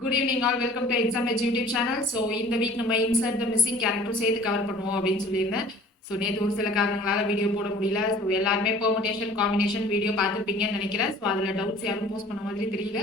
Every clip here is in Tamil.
Good evening all welcome to exam edge YouTube channel. So இந்த வீக் நம்ம இன்சர்ட் த மிஸ்ஸிங் கேரக்டர் சேர்த்து கவர் பண்ணுவோம் அப்படின்னு சொல்லியிருந்தேன். ஸோ நேற்று ஒரு சில காரணங்களால வீடியோ போட முடியல. ஸோ எல்லாருமே பெர்முடேஷன் காம்பினேஷன் வீடியோ பார்த்துருப்பீங்கன்னு நினைக்கிறேன். ஸோ அதில் டவுட்ஸ் யாரும் போஸ்ட் பண்ண மாதிரி தெரியல.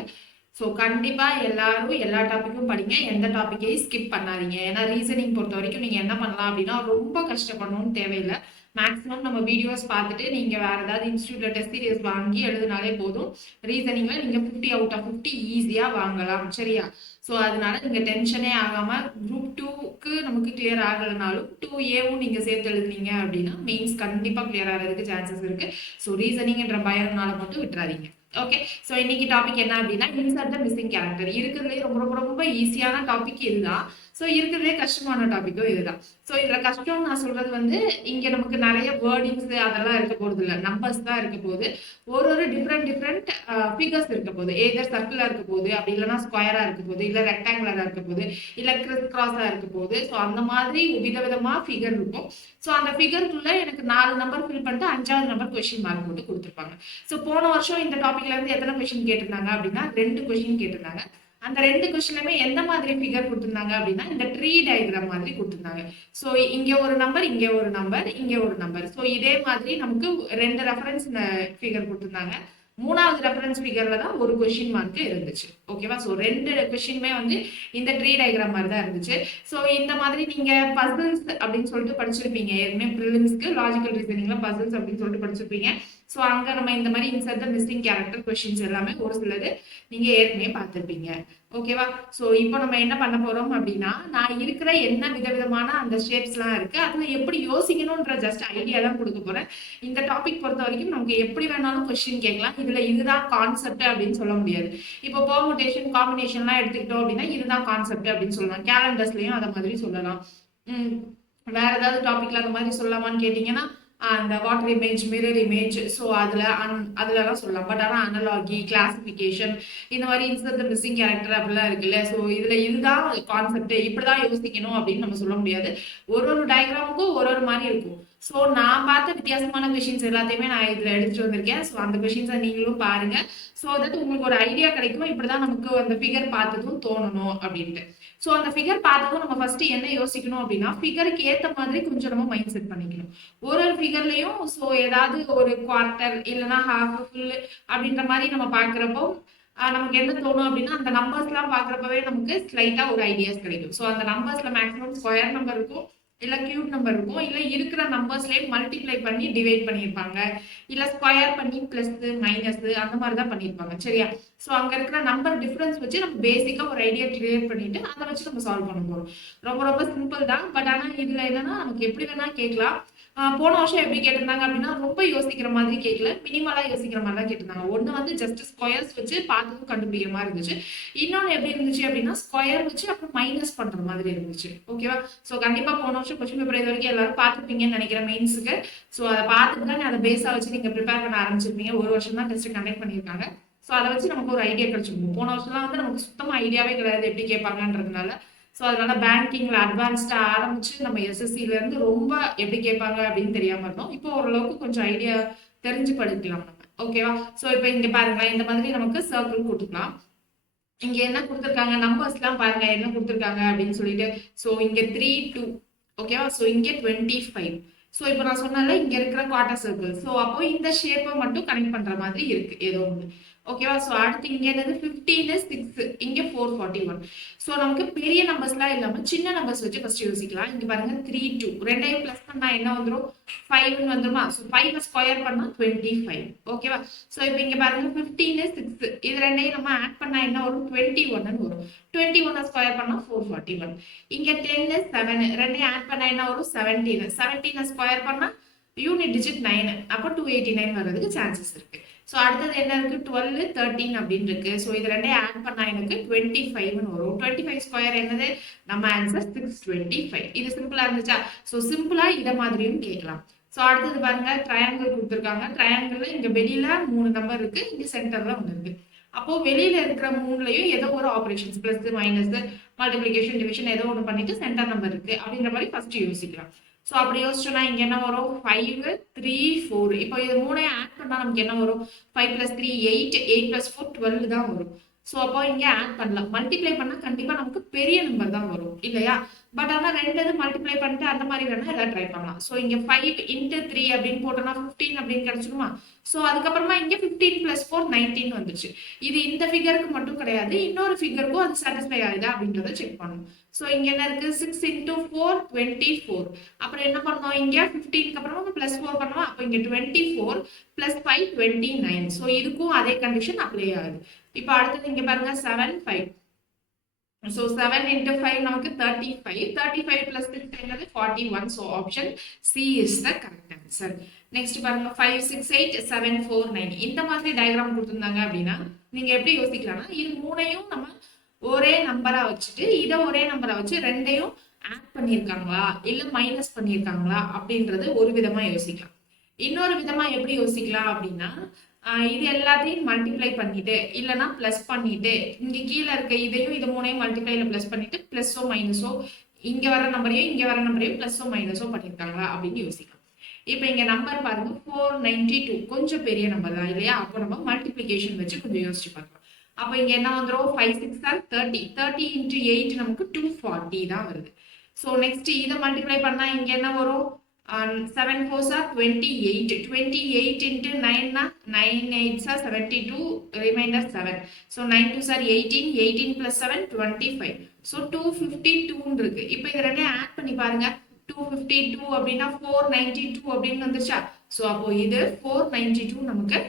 ஸோ கண்டிப்பாக எல்லாரும் எல்லா டாப்பிக்கும் படிங்க, எந்த டாப்பிக்கையும் ஸ்கிப் பண்ணாதீங்க. ஏன்னா ரீசனிங் பொறுத்த வரைக்கும் நீங்கள் என்ன பண்ணலாம் அப்படின்னா ரொம்ப கஷ்டப்படணும்னு தேவையில்லை. மேக்ஸிமம் நம்ம வீடியோஸ் பார்த்துட்டு நீங்கள் வேறு ஏதாவது இன்ஸ்டியூட்ல டெஸ்ட் சீரியஸ் வாங்கி எழுதினாலே போதும். ரீசனிங்கில் நீங்கள் 50 அவுட் ஆஃப் 50 ஈஸியாக வாங்கலாம். சரியா? ஸோ அதனால நீங்கள் டென்ஷனே ஆகாமல் குரூப் 2க்கு நமக்கு கிளியர் ஆகலைனாலும் 2Aவும் நீங்கள் சேர்த்து எழுதுனீங்க அப்படின்னா மெயின்ஸ் கண்டிப்பாக கிளியர் ஆகிறதுக்கு சான்சஸ் இருக்குது. ஸோ ரீசனிங்ன்ற பயம்னால மட்டும் விட்டுறாதீங்க. ஓகே, ஸோ இன்னைக்கு டாபிக் என்ன அப்படின்னா இன்சர்ட் த மிஸ்ஸிங் கேரக்டர். இருக்கிறதுலே ரொம்ப ரொம்ப ரொம்ப ஈஸியான டாபிக் இதுதான். ஸோ இருக்கிறதுலே கஷ்டமான டாபிக்கும் இதுதான். ஸோ இதில் கஷ்டம்னு நான் சொல்றது வந்து இங்கே நமக்கு நிறைய வேர்டிங்ஸ் அதெல்லாம் இருக்க போகிறது இல்லை, நம்பர்ஸ் தான் இருக்க போகுது. ஒரு டிஃப்ரெண்ட் ஃபிகர்ஸ் இருக்க போகுது. ஏதர் சர்க்கிளாக இருக்க போகுது, அப்படி இல்லைன்னா ஸ்கொயராக இருக்க போகுது, இல்லை ரெக்டாங்குலராக இருக்க போகுது, இல்லை கிறிஸ் கிராஸாக இருக்க போகுது. ஸோ அந்த மாதிரி விதவிதமாக ஃபிகர் இருக்கும். ஸோ அந்த ஃபிகருக்குள்ள எனக்கு 4 நம்பர் ஃபில் பண்ணிட்டு 5வது நம்பர் கொஸ்டின் மார்க் போட்டு கொடுத்துருப்பாங்க. ஸோ போன வருஷம் இந்த டாபிக்ல இருந்து எத்தனை கொஸ்டின் கேட்டிருந்தாங்க அப்படின்னா 2 கொஸ்டின் கேட்டிருந்தாங்க. அந்த 2 கொஸ்டினுமே எந்த மாதிரி ஃபிகர் கொடுத்திருந்தாங்க அப்படின்னா இந்த ட்ரீ டயக்ராம் மாதிரி கொடுத்திருந்தாங்க. ஸோ இங்க ஒரு நம்பர், இங்க ஒரு நம்பர், இங்க ஒரு நம்பர். ஸோ இதே மாதிரி நமக்கு 2 ரெஃபரன்ஸ் ஃபிகர் கொடுத்திருந்தாங்க. 3வது ரெஃபரன்ஸ் ஃபிகர்ல தான் ஒரு கொஸ்டின் மார்க் இருந்துச்சு. ஓகேவா? ஸோ 2 கொஸ்டினுமே வந்து இந்த ட்ரீ டயக்ராம் மாதிரி தான் இருந்துச்சு. ஸோ இந்த மாதிரி நீங்க பசில்ஸ் அப்படின்னு சொல்லிட்டு படிச்சிருப்பீங்க. ஏற்கனவே ப்ரிலிம்ஸ்க்கு லாஜிக்கல் ரீசனிங்ல பசில்ஸ் அப்படின்னு சொல்லிட்டு படிச்சிருப்பீங்க. ஸோ அங்கே நம்ம இந்த மாதிரி இன்சர்ட் த மிஸ்ஸிங் கேரக்டர் கொஸ்டின்ஸ் எல்லாமே ஒரு சிலது நீங்கள் ஏற்கனவே பார்த்துருப்பீங்க. ஓகேவா? ஸோ இப்போ நம்ம என்ன பண்ண போகிறோம் அப்படின்னா நான் இருக்கிற என்ன விதவிதமான அந்த ஷேப்ஸ்லாம் இருக்குது அதில் எப்படி யோசிக்கணுன்ற ஜஸ்ட் ஐடியா தான் கொடுக்க போகிறேன். இந்த டாபிக் பொறுத்த வரைக்கும் நமக்கு எப்படி வேணாலும் கொஸ்டின் கேட்கலாம். இதில் இதுதான் கான்செப்ட் அப்படின்னு சொல்ல முடியாது. இப்போ பெர்முடேஷன் காம்பினேஷன்லாம் எடுத்துக்கிட்டோம் அப்படின்னா இதுதான் கான்செப்ட் அப்படின்னு சொல்லலாம். கேலண்டர்ஸ்லையும் அதை மாதிரி சொல்லலாம். வேற ஏதாவது டாபிக்ல அந்த மாதிரி சொல்லலாமான்னு கேட்டிங்கன்னா அந்த water image, mirror image, so அதுலலாம் சொல்லலாம். பட் ஆனால் அனலாகி, கிளாசிஃபிகேஷன், இந்த மாதிரி இன்சர்ட் த மிஸ்ஸிங் கேரக்டர் அப்படிலாம் இருக்குல்ல. ஸோ இதில் இதுதான் கான்செப்ட், இப்படிதான் யோசிக்கணும் அப்படின்னு நம்ம சொல்ல முடியாது. ஒரு டயக்ராமுக்கும் ஒரு மாதிரி இருக்கும். ஸோ நான் பார்த்த வித்தியாசமான கொஷின்ஸ் எல்லாத்தையுமே நான் இதில் எடுத்துட்டு வந்திருக்கேன். ஸோ அந்த கொஷின்ஸை நீங்களும் பாருங்க. ஸோ தட் உங்களுக்கு ஒரு ஐடியா கிடைக்கும், இப்படிதான் நமக்கு அந்த ஃபிகர் பார்த்ததும் தோணணும் அப்படின்ட்டு. ஸோ அந்த ஃபிகர் பார்த்ததும் நம்ம ஃபர்ஸ்ட் என்ன யோசிக்கணும் அப்படின்னா ஃபிகருக்கு ஏற்ற மாதிரி கொஞ்சம் நம்ம மைண்ட் செட் பண்ணிக்கணும். ஒரு ஃபிகர்லையும் ஸோ ஏதாவது ஒரு குவார்ட்டர் இல்லைன்னா ஹாஃப், ஃபுல் அப்படின்ற மாதிரி நம்ம பார்க்குறப்போ நமக்கு என்ன தோணும் அப்படின்னா அந்த நம்பர்ஸ்லாம் பார்க்குறப்பவே நமக்கு ஸ்லைட்டா ஒரு ஐடியாஸ் கிடைக்கும். ஸோ அந்த நம்பர்ஸ்ல மேக்ஸிமம் ஸ்கொயர் நம்பர் இருக்கும், இல்லை கியூப் நம்பர் இருக்கும், இல்லை இருக்கிற நம்பர்ஸ்லேயே மல்டிப்ளை பண்ணி டிவைட் பண்ணியிருப்பாங்க, இல்லை ஸ்கொயர் பண்ணி பிளஸ் மைனஸ் அந்த மாதிரி தான் பண்ணியிருப்பாங்க. சரியா? ஸோ அங்கே இருக்கிற நம்பர் டிஃப்ரென்ஸ் வச்சு நம்ம பேசிக்காக ஒரு ஐடியா கிரியேட் பண்ணிட்டு அதை வச்சு நம்ம சால்வ் பண்ண போகிறோம். ரொம்ப ரொம்ப சிம்பிள் தான். பட் ஆனால் இதில் என்னன்னா நமக்கு எப்படி வேணா கேட்கலாம். போன வருஷம் எப்படி கேட்டிருந்தாங்க அப்படின்னா ரொம்ப யோசிக்கிற மாதிரி கேட்கல, மினிமலா யோசிக்கிற மாதிரி தான் கேட்டிருந்தாங்க. ஒன்று வந்து ஜஸ்ட் ஸ்கொயர்ஸ் வச்சு பார்த்ததும் கண்டுபிடிக்கிற மாதிரி இருந்துச்சு. இன்னொன்று எப்படி இருந்துச்சு அப்படின்னா ஸ்கொயர் வச்சு அப்புறம் மைனஸ் பண்ற மாதிரி இருந்துச்சு. ஓகேவா? ஸோ கண்டிப்பா போன வருஷம் கொஸ்டின் பேப்பர் இது வரைக்கும் எல்லாரும் பார்த்துருப்பீங்கன்னு நினைக்கிறேன் மெயின்ஸுக்கு. ஸோ அதை பார்த்துட்டு தான் அதை பேஸா வச்சு நீங்க ப்ரிப்பேர் பண்ண ஆரம்பிச்சிருப்பீங்க. ஒரு வருஷம் தான் டெஸ்ட் கண்டக்ட் பண்ணியிருக்காங்க. ஸோ அதை வச்சு நமக்கு ஒரு ஐடியா கிடைச்சிருக்கும். போன வருஷம்லாம் வந்து நமக்கு சுத்தமா ஐடியாவே கிடையாது எப்படி கேட்பாங்கன்றதுனால. ஸோ அதனால பேங்கிங்ல அட்வான்ஸ்டா ஆரம்பிச்சு நம்ம எஸ்எஸ்சில இருந்து ரொம்ப எப்படி கேட்பாங்க அப்படின்னு தெரியாம இருந்தோம். இப்போ ஓரளவுக்கு கொஞ்சம் ஐடியா தெரிஞ்சு படிக்கலாம் நம்ம. ஓகேவா? ஸோ இப்போ இங்க பாருங்களேன், இந்த மாதிரி நமக்கு சர்க்கிள் கொடுத்துக்கலாம். இங்க என்ன கொடுத்துருக்காங்க, நம்பர்ஸ் எல்லாம் பாருங்க என்ன கொடுத்துருக்காங்க அப்படின்னு சொல்லிட்டு. ஸோ இங்க 3, 2. ஓகேவா? ஸோ இங்க 25. ஸோ இப்போ நான் சொன்னல இங்க இருக்கிற குவார்டர் சர்க்கிள். ஸோ அப்போ இந்த ஷேப்பை மட்டும் கனெக்ட் பண்ற மாதிரி இருக்கு ஏதோ ஒன்று. ஓகேவா? ஸோ அடுத்து இங்க என்னது 15, 6, இங்க 441. ஸோ நமக்கு பெரிய நம்பர்ஸ்லாம் இல்லாம சின்ன நம்பர்ஸ் வச்சு ஃபர்ஸ்ட் யோசிக்கலாம். இங்க பாருங்க 3, 2 ரெண்டையும் பிளஸ் பண்ணா என்ன வந்துடும், 5 வந்துருமா? ஸோ 5 ஸ்கொயர் பண்ணா 25. ஓகேவா? ஸோ இப்போ இங்க பாருங்க 15, 6 இது ரெண்டையும் நம்ம ஆட் பண்ணா என்ன வரும், 21 வரும். 21 ஸ்கொயர் பண்ணா 441. இங்க 10, 7 ரெண்டையும் ஆட் பண்ணா என்ன வரும், 17. 17 ஸ்கொயர் பண்ணா யூனிட் டிஜிட் 9, அப்போ 289 வர்றதுக்கு சான்சஸ் இருக்கு. ஸோ அடுத்தது என்ன இருக்கு, 12, 13 அப்படின்னு இருக்கு. ஸோ இது ரெண்டையும் ஆட் பண்ணா எனக்கு 25 வரும். 25 ஸ்கொயர் என்னது, நம்ம ஆன்சர் 625. இது சிம்பிளா இருந்துச்சா? ஸோ சிம்பிளா இதை மாதிரியும் கேட்கலாம். ஸோ அடுத்தது பாருங்க ட்ரையாங்கிள் கொடுத்துருக்காங்க. ட்ரையாங்கிள்ல இங்க வெளியில 3 நம்பர் இருக்கு, இங்க சென்டர்ல ஒன்று இருக்கு. அப்போ வெளியில இருக்கிற 3லயும் ஏதோ ஒரு operations plus minus multiplication division ஏதோ ஒன்று பண்ணிட்டு சென்டர் நம்பர் இருக்கு அப்படின்ற மாதிரி ஃபர்ஸ்ட் யோசிக்கலாம். ஸோ அப்படி யோசிச்சோன்னா இங்க என்ன வரும், 5, 3, 4. இப்போ இது 3 ஆட் பண்ணா நமக்கு என்ன வரும், 5 + 3 8, 8 + 4 12 தான் வரும். ஸோ அப்போ இங்கே ஆட் பண்ணலாம். மல்டிப்ளை பண்ணால் கண்டிப்பாக நமக்கு பெரிய நம்பர் தான் வரும் இல்லையா? பட் ஆனால் ரெண்டு இது மல்டிப்ளை பண்ணிட்டு அந்த மாதிரி வேணால் எல்லாம் ட்ரை பண்ணலாம். ஸோ இங்கே 5 × 3 அப்படின்னு போட்டோம்னா 15 அப்படின்னு கிடைச்சிருமா? ஸோ அதுக்கப்புறமா இங்கே 15 + 4 19 வந்துச்சு. இது இந்த ஃபிகருக்கு மட்டும் கிடையாது, இன்னொரு ஃபிகருக்கும் அது சாட்டிஸ்ஃபை ஆகுதா அப்படின்றத செக் பண்ணணும். ஸோ இங்கே என்ன இருக்கு? 6 × 4 24. அப்புறம் என்ன பண்ணோம்? இங்கே 15க்கு அப்புறமா +4 பண்ணுவோம். அப்போ இங்கே 24 + 5 29. ஸோ இதுக்கும் அதே கண்டிஷன் அப்ளை ஆகுது. இப்போ அடுத்தது இங்கே பாருங்க 7 5. So 7 × 5 நமக்கு 35. 35 + 6 என்னது 41. So option C is the correct answer. Next பாருங்க 5 6 8 7 4 9. இந்த மாதிரி டயக்ராம் கொடுத்திருந்தாங்க அப்படின்னா நீங்க எப்படி யோசிக்கலாம்னா இது மூணையும் நம்ம ஒரே நம்பரா வச்சுட்டு இதை ஒரே நம்பரா வச்சு ரெண்டையும் ஆட் பண்ணியிருக்காங்களா இல்ல மைனஸ் பண்ணியிருக்காங்களா அப்படின்றது ஒரு விதமா யோசிக்கலாம். இன்னொரு விதமா எப்படி யோசிக்கலாம் அப்படின்னா இது எல்லாத்தையும் மல்டிப்ளை பண்ணிட்டு இல்லைன்னா பிளஸ் பண்ணிட்டு இங்க கீழே இருக்க இதையும் இது மூணையும் மல்டிப்ளைல பிளஸ் பண்ணிட்டு பிளஸோ மைனஸோ இங்க வர நம்பரையும் பிளஸோ மைனஸோ பண்ணியிருக்காங்களா அப்படின்னு யோசிக்கலாம். இப்போ இங்க நம்பர் பாருங்க 492 கொஞ்சம் பெரிய நம்பர் தான் இல்லையா? அப்போ நம்ம மல்டிப்ளிகேஷன் வச்சு கொஞ்சம் யோசிச்சு பார்க்கலாம். அப்போ இங்க என்ன வந்துடும்? 5 6 are 30. 30 × 8 நமக்கு 240 தான் வருது. ஸோ நெக்ஸ்ட் இதை மல்டிப்ளை பண்ணா இங்க என்ன வரும்? 7 4s are 28. 28 × 9 9 8s are 72. Remainder 7. So 9 2s are 18. 18 + 7 25. So 252 இருக்கு. இப்போ இது ரெண்டையும் ஆட் பண்ணி பாருங்க. 252 அப்படின்னா 492 அப்படின்னு வந்துருச்சா? ஸோ அப்போ இது 492 நமக்கு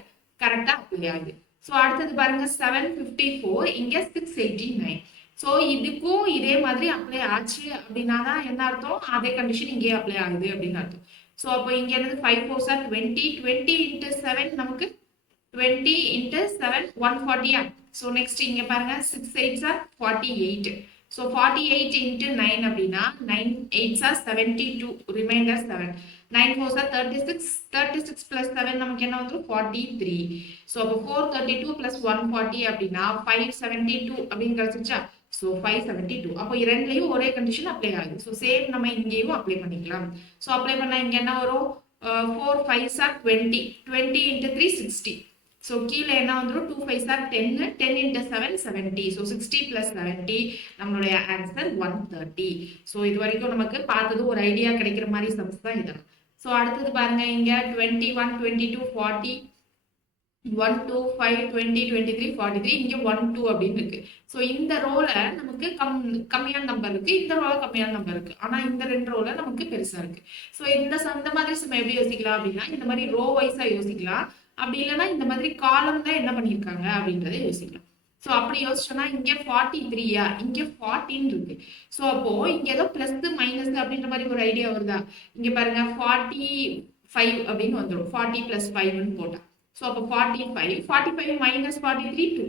கரெக்டா அப்ளை ஆகுது. ஸோ அடுத்தது பாருங்க 754 இங்க 689. ஸோ இதுக்கும் இதே மாதிரி அப்ளை ஆச்சு அப்படின்னா தான் என்ன அர்த்தம்? அதே கண்டிஷன் இங்கே அப்ளை ஆகுது அப்படின்னு அர்த்தம். ஸோ அப்போ இங்கே என்னது 5 4s are 20. 20 × 7 நமக்கு 20 × 7 140. ஸோ நெக்ஸ்ட் இங்கே பாருங்க 6 8s are 48. ஸோ 48 × 9 அப்படின்னா 9 8s are 72. Reminder 7. 9 4s are 36. 36 + 7 நமக்கு என்ன வந்துடும்? 43. ஸோ அப்போ 432 + 140 அப்படின்னா 572 அப்படின்னு கிடைச்சிருச்சா? ஸோ 572. அப்போ இரண்டுலையும் ஒரே கண்டிஷன் அப்ளை ஆகுது. ஸோ சேம் நம்ம இங்கேயும் அப்ளை பண்ணிக்கலாம். ஸோ அப்ளை பண்ணா இங்கே என்ன வரும்? 4 5s are 20. 20 × 3 60. ஸோ கீழே என்ன வந்துடும்? 2 5s are 10. 10 × 7 70. ஸோ 60 + 70 நம்மளுடைய ஆன்சர் 130. ஸோ இது வரைக்கும் நமக்கு பார்த்தது ஒரு ஐடியா கிடைக்கிற மாதிரி சம்ஸ் தான் இதெல்லாம். ஸோ அடுத்தது பாருங்க இங்க 21 22 40 1 2 5 20 23 43 இங்க 1 2 அப்படின்னு இருக்கு. ஸோ இந்த ரோல நமக்கு கம்மியான நம்பர் இருக்கு, இந்த ரோல கம்மியான நம்பர் இருக்கு. ஆனா இந்த ரெண்டு ரோல நமக்கு பெருசா இருக்கு. ஸோ இந்த மாதிரி நம்ம எப்படி யோசிக்கலாம் அப்படின்னா இந்த மாதிரி ரோ வைஸா யோசிக்கலாம். அப்படி இல்லைன்னா இந்த மாதிரி காலம் தான் என்ன பண்ணியிருக்காங்க அப்படின்றத யோசிக்கலாம். ஸோ அப்படி யோசிச்சோம்னா இங்க 43 இங்க 14 இருக்கு. ஸோ அப்போ இங்க ஏதோ பிளஸ் மைனஸ் அப்படின்ற மாதிரி ஒரு ஐடியா வருதா? இங்க பாருங்க 45 அப்படின்னு வந்துடும். 40 + 5 போட்டா. ஸோ அப்போ 45 45 - 43 2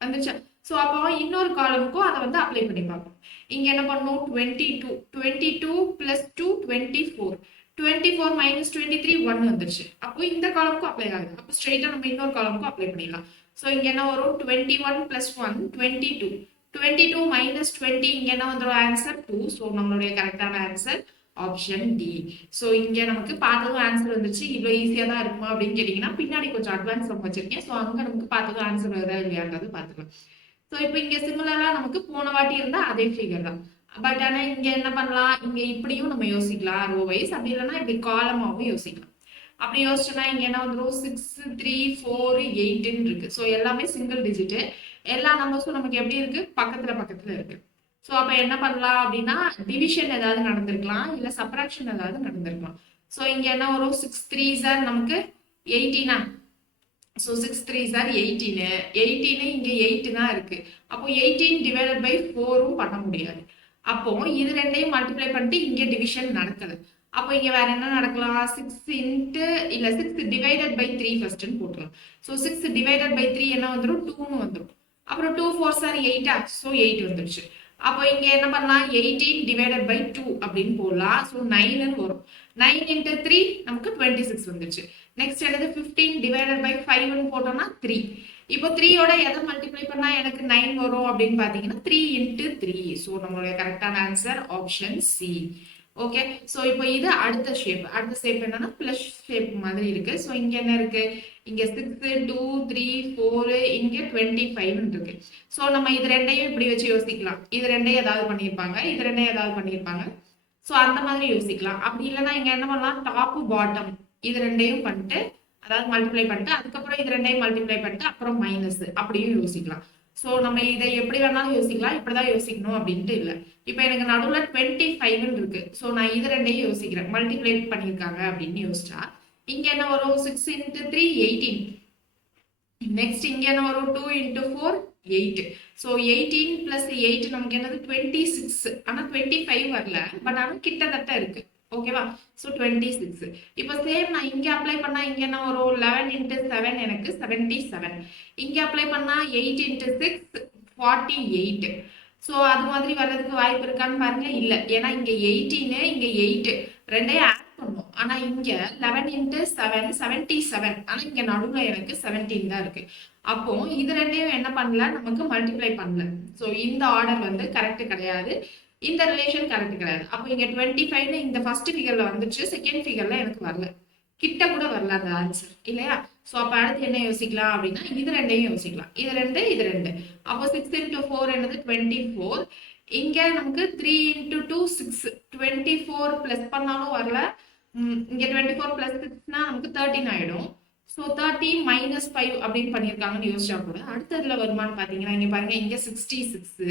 வந்துச்சா? ஸோ அப்போ இன்னொரு காலமுக்கும் அதை வந்து அப்ளை பண்ணி பார்ப்போம். இங்க என்ன பண்ணணும்? 22 22 + 2 24. 24 - 23 1 வந்துருச்சு. அப்போ இந்த காலமுக்கும் அப்ளை ஆகுது. அப்போ ஸ்ட்ரெயிட்டா நம்ம இன்னொரு காலமுக்கும் அப்ளை பண்ணிடலாம். ஸோ இங்க என்ன வரும்? 21 + 1 22. 22 - 20 இங்க என்ன வந்துடும்? ஆன்சர் 2. ஸோ நம்மளுடைய கரெக்டான ஆன்சர் ஆப்ஷன் டி. ஸோ இங்க நமக்கு பார்த்ததும் ஆன்சர் வந்துருச்சு. இவ்வளோ ஈஸியா தான் இருக்குமா அப்படின்னு கேட்டீங்கன்னா பின்னாடி கொஞ்சம் அட்வான்ஸ் நம்ம வச்சிருக்கேன். ஸோ அங்க நமக்கு பார்த்ததும் ஆன்சர் வருதா இல்லையான்றது பார்த்துக்கலாம். ஸோ இப்போ இங்க சிமிலரா நமக்கு போன வாட்டி இருந்தா அதே ஃபிகர் தான். பட் ஆனா இங்க என்ன பண்ணலாம்? இங்க இப்படியும் நம்ம யோசிக்கலாம் ரோ வைஸ், அப்படி இல்லைன்னா இப்படி காலமாவும் யோசிக்கலாம். அப்படி யோசிச்சோன்னா இங்க என்ன வந்துடும்? 6 3 4 8 இருக்கு. ஸோ எல்லாமே சிங்கிள் டிஜிட். எல்லா நம்பர்ஸும் நமக்கு எப்படி இருக்கு? பக்கத்துல இருக்கு. ஸோ அப்போ என்ன பண்ணலாம் அப்படின்னா டிவிஷன் ஏதாவது நடந்திருக்கலாம், இல்லை சப்ராக்ஷன் ஏதாவது நடந்திருக்கலாம். ஸோ இங்கே என்ன வரும்? 6 3s are நமக்கு 18. So 6 3s are 18. 18 இங்கே 8 தான் இருக்கு. அப்போ 18 / 4 பண்ண முடியாது. அப்போ இது ரெண்டையும் மல்டிப்ளை பண்ணிட்டு இங்கே டிவிஷன் நடக்குது. அப்போ இங்கே வேற என்ன நடக்கலாம்? 6 / 3 ஃபர்ஸ்ட்னு போட்டுக்கலாம். ஸோ 6 / 3 என்ன வந்துடும்? 2ன்னு வந்துடும். அப்புறம் 2 4s are 8. ஸோ 8 வந்துருச்சு. அப்போ இங்க என்ன பண்ணலாம்? 18 / 2 அப்படின்னு போடலாம். ஸோ 9ன்னு வரும். 9 × 3 நமக்கு 26 வந்துருச்சு. நெக்ஸ்ட் என்னது? 15 / 5ன்னு போட்டோம்னா 3. இப்போ 3யோட எதை மல்டிப்ளை பண்ணா எனக்கு 9 வரும் அப்படின்னு பாத்தீங்கன்னா 3 × 3. ஸோ நம்மளுடைய கரெக்டான answer option C. Okay. So இப்போ இது அடுத்த ஷேப் என்னன்னா பிளஸ் ஷேப் மாதிரி இருக்கு. ஸோ இங்க என்ன இருக்கு? இங்க 6 2 3 4 இங்க 25 இருக்கு. ஸோ நம்ம இது ரெண்டையும் இப்படி வச்சு யோசிக்கலாம். இது ரெண்டையும் ஏதாவது பண்ணியிருப்பாங்க, இது ரெண்டையும் ஏதாவது பண்ணியிருப்பாங்க. ஸோ அந்த மாதிரி யோசிக்கலாம். அப்படி இல்லைன்னா இங்க என்ன பண்ணலாம்? டாப் பாட்டம் இது ரெண்டையும் பண்ணிட்டு, அதாவது மல்டிப்ளை பண்ணிட்டு, அதுக்கப்புறம் இது ரெண்டையும் மல்டிப்ளை பண்ணிட்டு அப்புறம் மைனஸ் அப்படியும் யோசிக்கலாம். ஸோ நம்ம இதை எப்படி வேணாலும் யோசிக்கலாம், இப்படிதான் யோசிக்கணும் அப்படின்ட்டு இல்லை. இப்போ எனக்கு நடுவில் 25 இருக்கு. ஸோ நான் இது ரெண்டையும் யோசிக்கிறேன். மல்டிப்ளை பண்ணியிருக்காங்க அப்படின்னு யோசிச்சா இங்க என்ன வரும்? 6 × 3 18. நெக்ஸ்ட் இங்க என்ன வரும்? 2 × 4 8. ஸோ 18 பிளஸ் 8 நமக்கு என்னது? 26. ஆனா 25 வரல, பட் ஆனா கிட்டத்தட்ட இருக்கு. ஓகேவா? ஸோ 26. இப்போ சேம் நான் இங்க அப்ளை பண்ணா இங்க என்ன வரும்? 11 × 7 எனக்கு 77. இங்க அப்ளை பண்ணா 8 × 6 48. ஸோ அது மாதிரி வர்றதுக்கு வாய்ப்பு இருக்கான்னு பாருங்க. இல்ல, ஏன்னா இங்க 18 இங்க 8 ரெண்டையும் ஆட் பண்ணும். ஆனா இங்க 11 × 7 77. ஆனா இங்க நடுவுல எனக்கு 17 தான் இருக்கு. அப்போ இது ரெண்டையும் என்ன பண்ணல? நமக்கு மல்டிப்ளை பண்ணல. ஸோ இந்த ஆர்டர் வந்து கரெக்ட் கிடையாது, இந்த ரிலேஷன் கரெக்ட் கிடையாது. அப்போ இங்க 25 இந்த ஃபர்ஸ்ட் ஃபிகர்ல வந்துச்சு, செகண்ட் ஃபிகர்ல எனக்கு வரல, கிட்ட கூட வரல அந்த ஆன்சர் இல்லையா? ஸோ அப்போ அடுத்து என்ன யோசிக்கலாம் அப்படின்னா இது ரெண்டையும் யோசிக்கலாம். இது ரெண்டு. அப்போ 6 × 4 என்னது? 24. இங்க நமக்கு 3 × 2 6. 24 பிளஸ் பண்ணாலும் வரல. இங்க 24 பிளஸ் 6னா நமக்கு 13 ஆயிடும். ஸோ 30 - 5 அப்படின்னு பண்ணியிருக்காங்கன்னு யோசிச்சா கூட அடுத்ததுல வருமானு பாத்தீங்கன்னா இங்க பாருங்க, இங்க 66,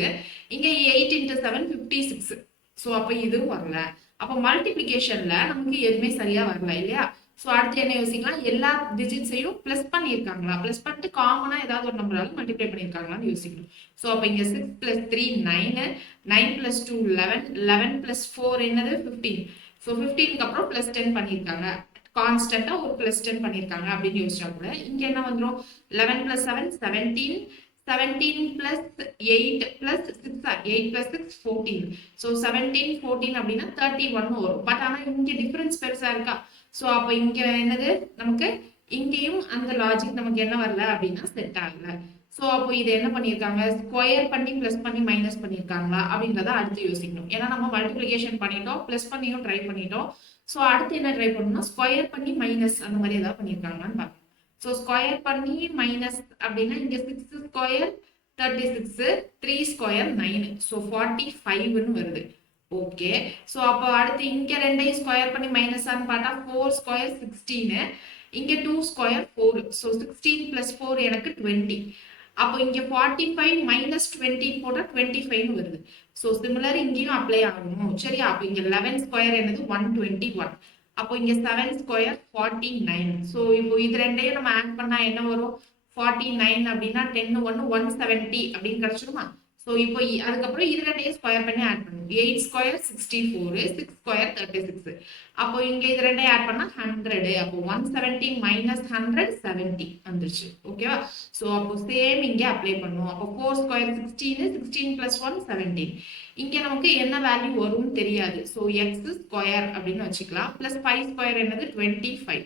இங்க 8 × 7 56. ஸோ அப்போ இதுவும் வரல. அப்போ மல்டிபிளிகேஷன்ல நமக்கு எதுவுமே சரியா வரல இல்லையா? ஸோ அடுத்து என்ன யோசிக்கலாம்? எல்லா டிஜிட்ஸையும் பிளஸ் பண்ணியிருக்காங்களா, பிளஸ் பண்ணிட்டு காமனா ஏதாவது ஒரு நம்பரால மல்டிப்ளை பண்ணியிருக்காங்களான்னு யோசிக்கணும். ஸோ அப்போ இங்க 6 + 3 9, 9 + 2 11, 11 + 4 என்னது? 15. ஸோ 15க்கு அப்புறம் +10 பண்ணியிருக்காங்க, கான்ஸ்டன்டா ஒரு +10 பண்ணியிருக்காங்க அப்படின்னு யோசிச்சா கூட இங்க என்ன வந்துடும்? 11 + 7 17, 17 + 8 + 6, 8 + 6 14. ஸோ 17 14 அப்படின்னா 31 வரும். பட் ஆனா இங்க டிஃபரன்ஸ் பெருசா இருக்கா? ஸோ அப்போ இங்க என்னது? நமக்கு இங்கேயும் அந்த லாஜிக் நமக்கு என்ன வரல அப்படின்னா செட் ஆகல. ஸோ அப்போ இது என்ன பண்ணியிருக்காங்க? ஸ்கொயர் பண்ணி பிளஸ் பண்ணி மைனஸ் பண்ணியிருக்காங்களா அப்படின்றத அடுத்து யோசிக்கணும். ஏன்னா நம்ம மல்டிப்ளிகேஷன் பண்ணிட்டோம், பிளஸ் பண்ணியும் ட்ரை பண்ணிட்டோம். ஸோ அடுத்து என்ன ட்ரை பண்ணணும்னா ஸ்கொயர் பண்ணி மைனஸ் அந்த மாதிரி ஏதாவது பண்ணியிருக்காங்களான்னு பார்க்கணும். ஸோ ஸ்கொயர் பண்ணி மைனஸ் அப்படின்னா இங்க 6 ஸ்கொயர் 36, 3 ஸ்கொயர் 9. ஸோ 45ன்னு வருது. ஓகே. ஸோ அப்போ அடுத்து இங்க ரெண்டையும் ஸ்கொயர் பண்ணி மைனஸான்னு பார்த்தா 4 ஸ்கொயர் 16, இங்க 2 ஸ்கொயர் 4. ஸோ 16 + 4 எனக்கு 20. அப்போ இங்க 45 - 20 போட்டா 25ன்னு வருது. ஸோ சிமிலர் இங்கேயும் அப்ளை ஆகணும் சரியா? அப்போ இங்க 11 ஸ்கொயர் என்னது? 121. அப்போ இங்க 7 ஸ்கொயர் 49. ஸோ இப்போ இது ரெண்டையும் நம்ம ஆட் பண்ணா என்ன வரும்? 49 அப்படின்னா 10 1 170 அப்படின்னு கிடைச்சிருமா? ஸோ இப்போ அதுக்கப்புறம் இது ரெண்டையும் ஸ்கொயர் பண்ணி ஆட் பண்ணும். 8 ஸ்கொயர் 64, 6 ஸ்கொயர் 36. அப்போ இங்க இது ரெண்டையும் ஆட் பண்ணா 100. அப்போ 170 - 100 70 வந்துருச்சு. ஓகேவா? ஸோ அப்போ சேம் இங்கே அப்ளை பண்ணுவோம். அப்போ 4 ஸ்கொயர் 16, 16 + 1 17. இங்க நமக்கு என்ன வேல்யூ வரும்னு தெரியாது. ஸோ எக்ஸ் ஸ்கொயர் அப்படின்னு வச்சுக்கலாம். பிளஸ் 5 ஸ்கொயர் என்னது? 25.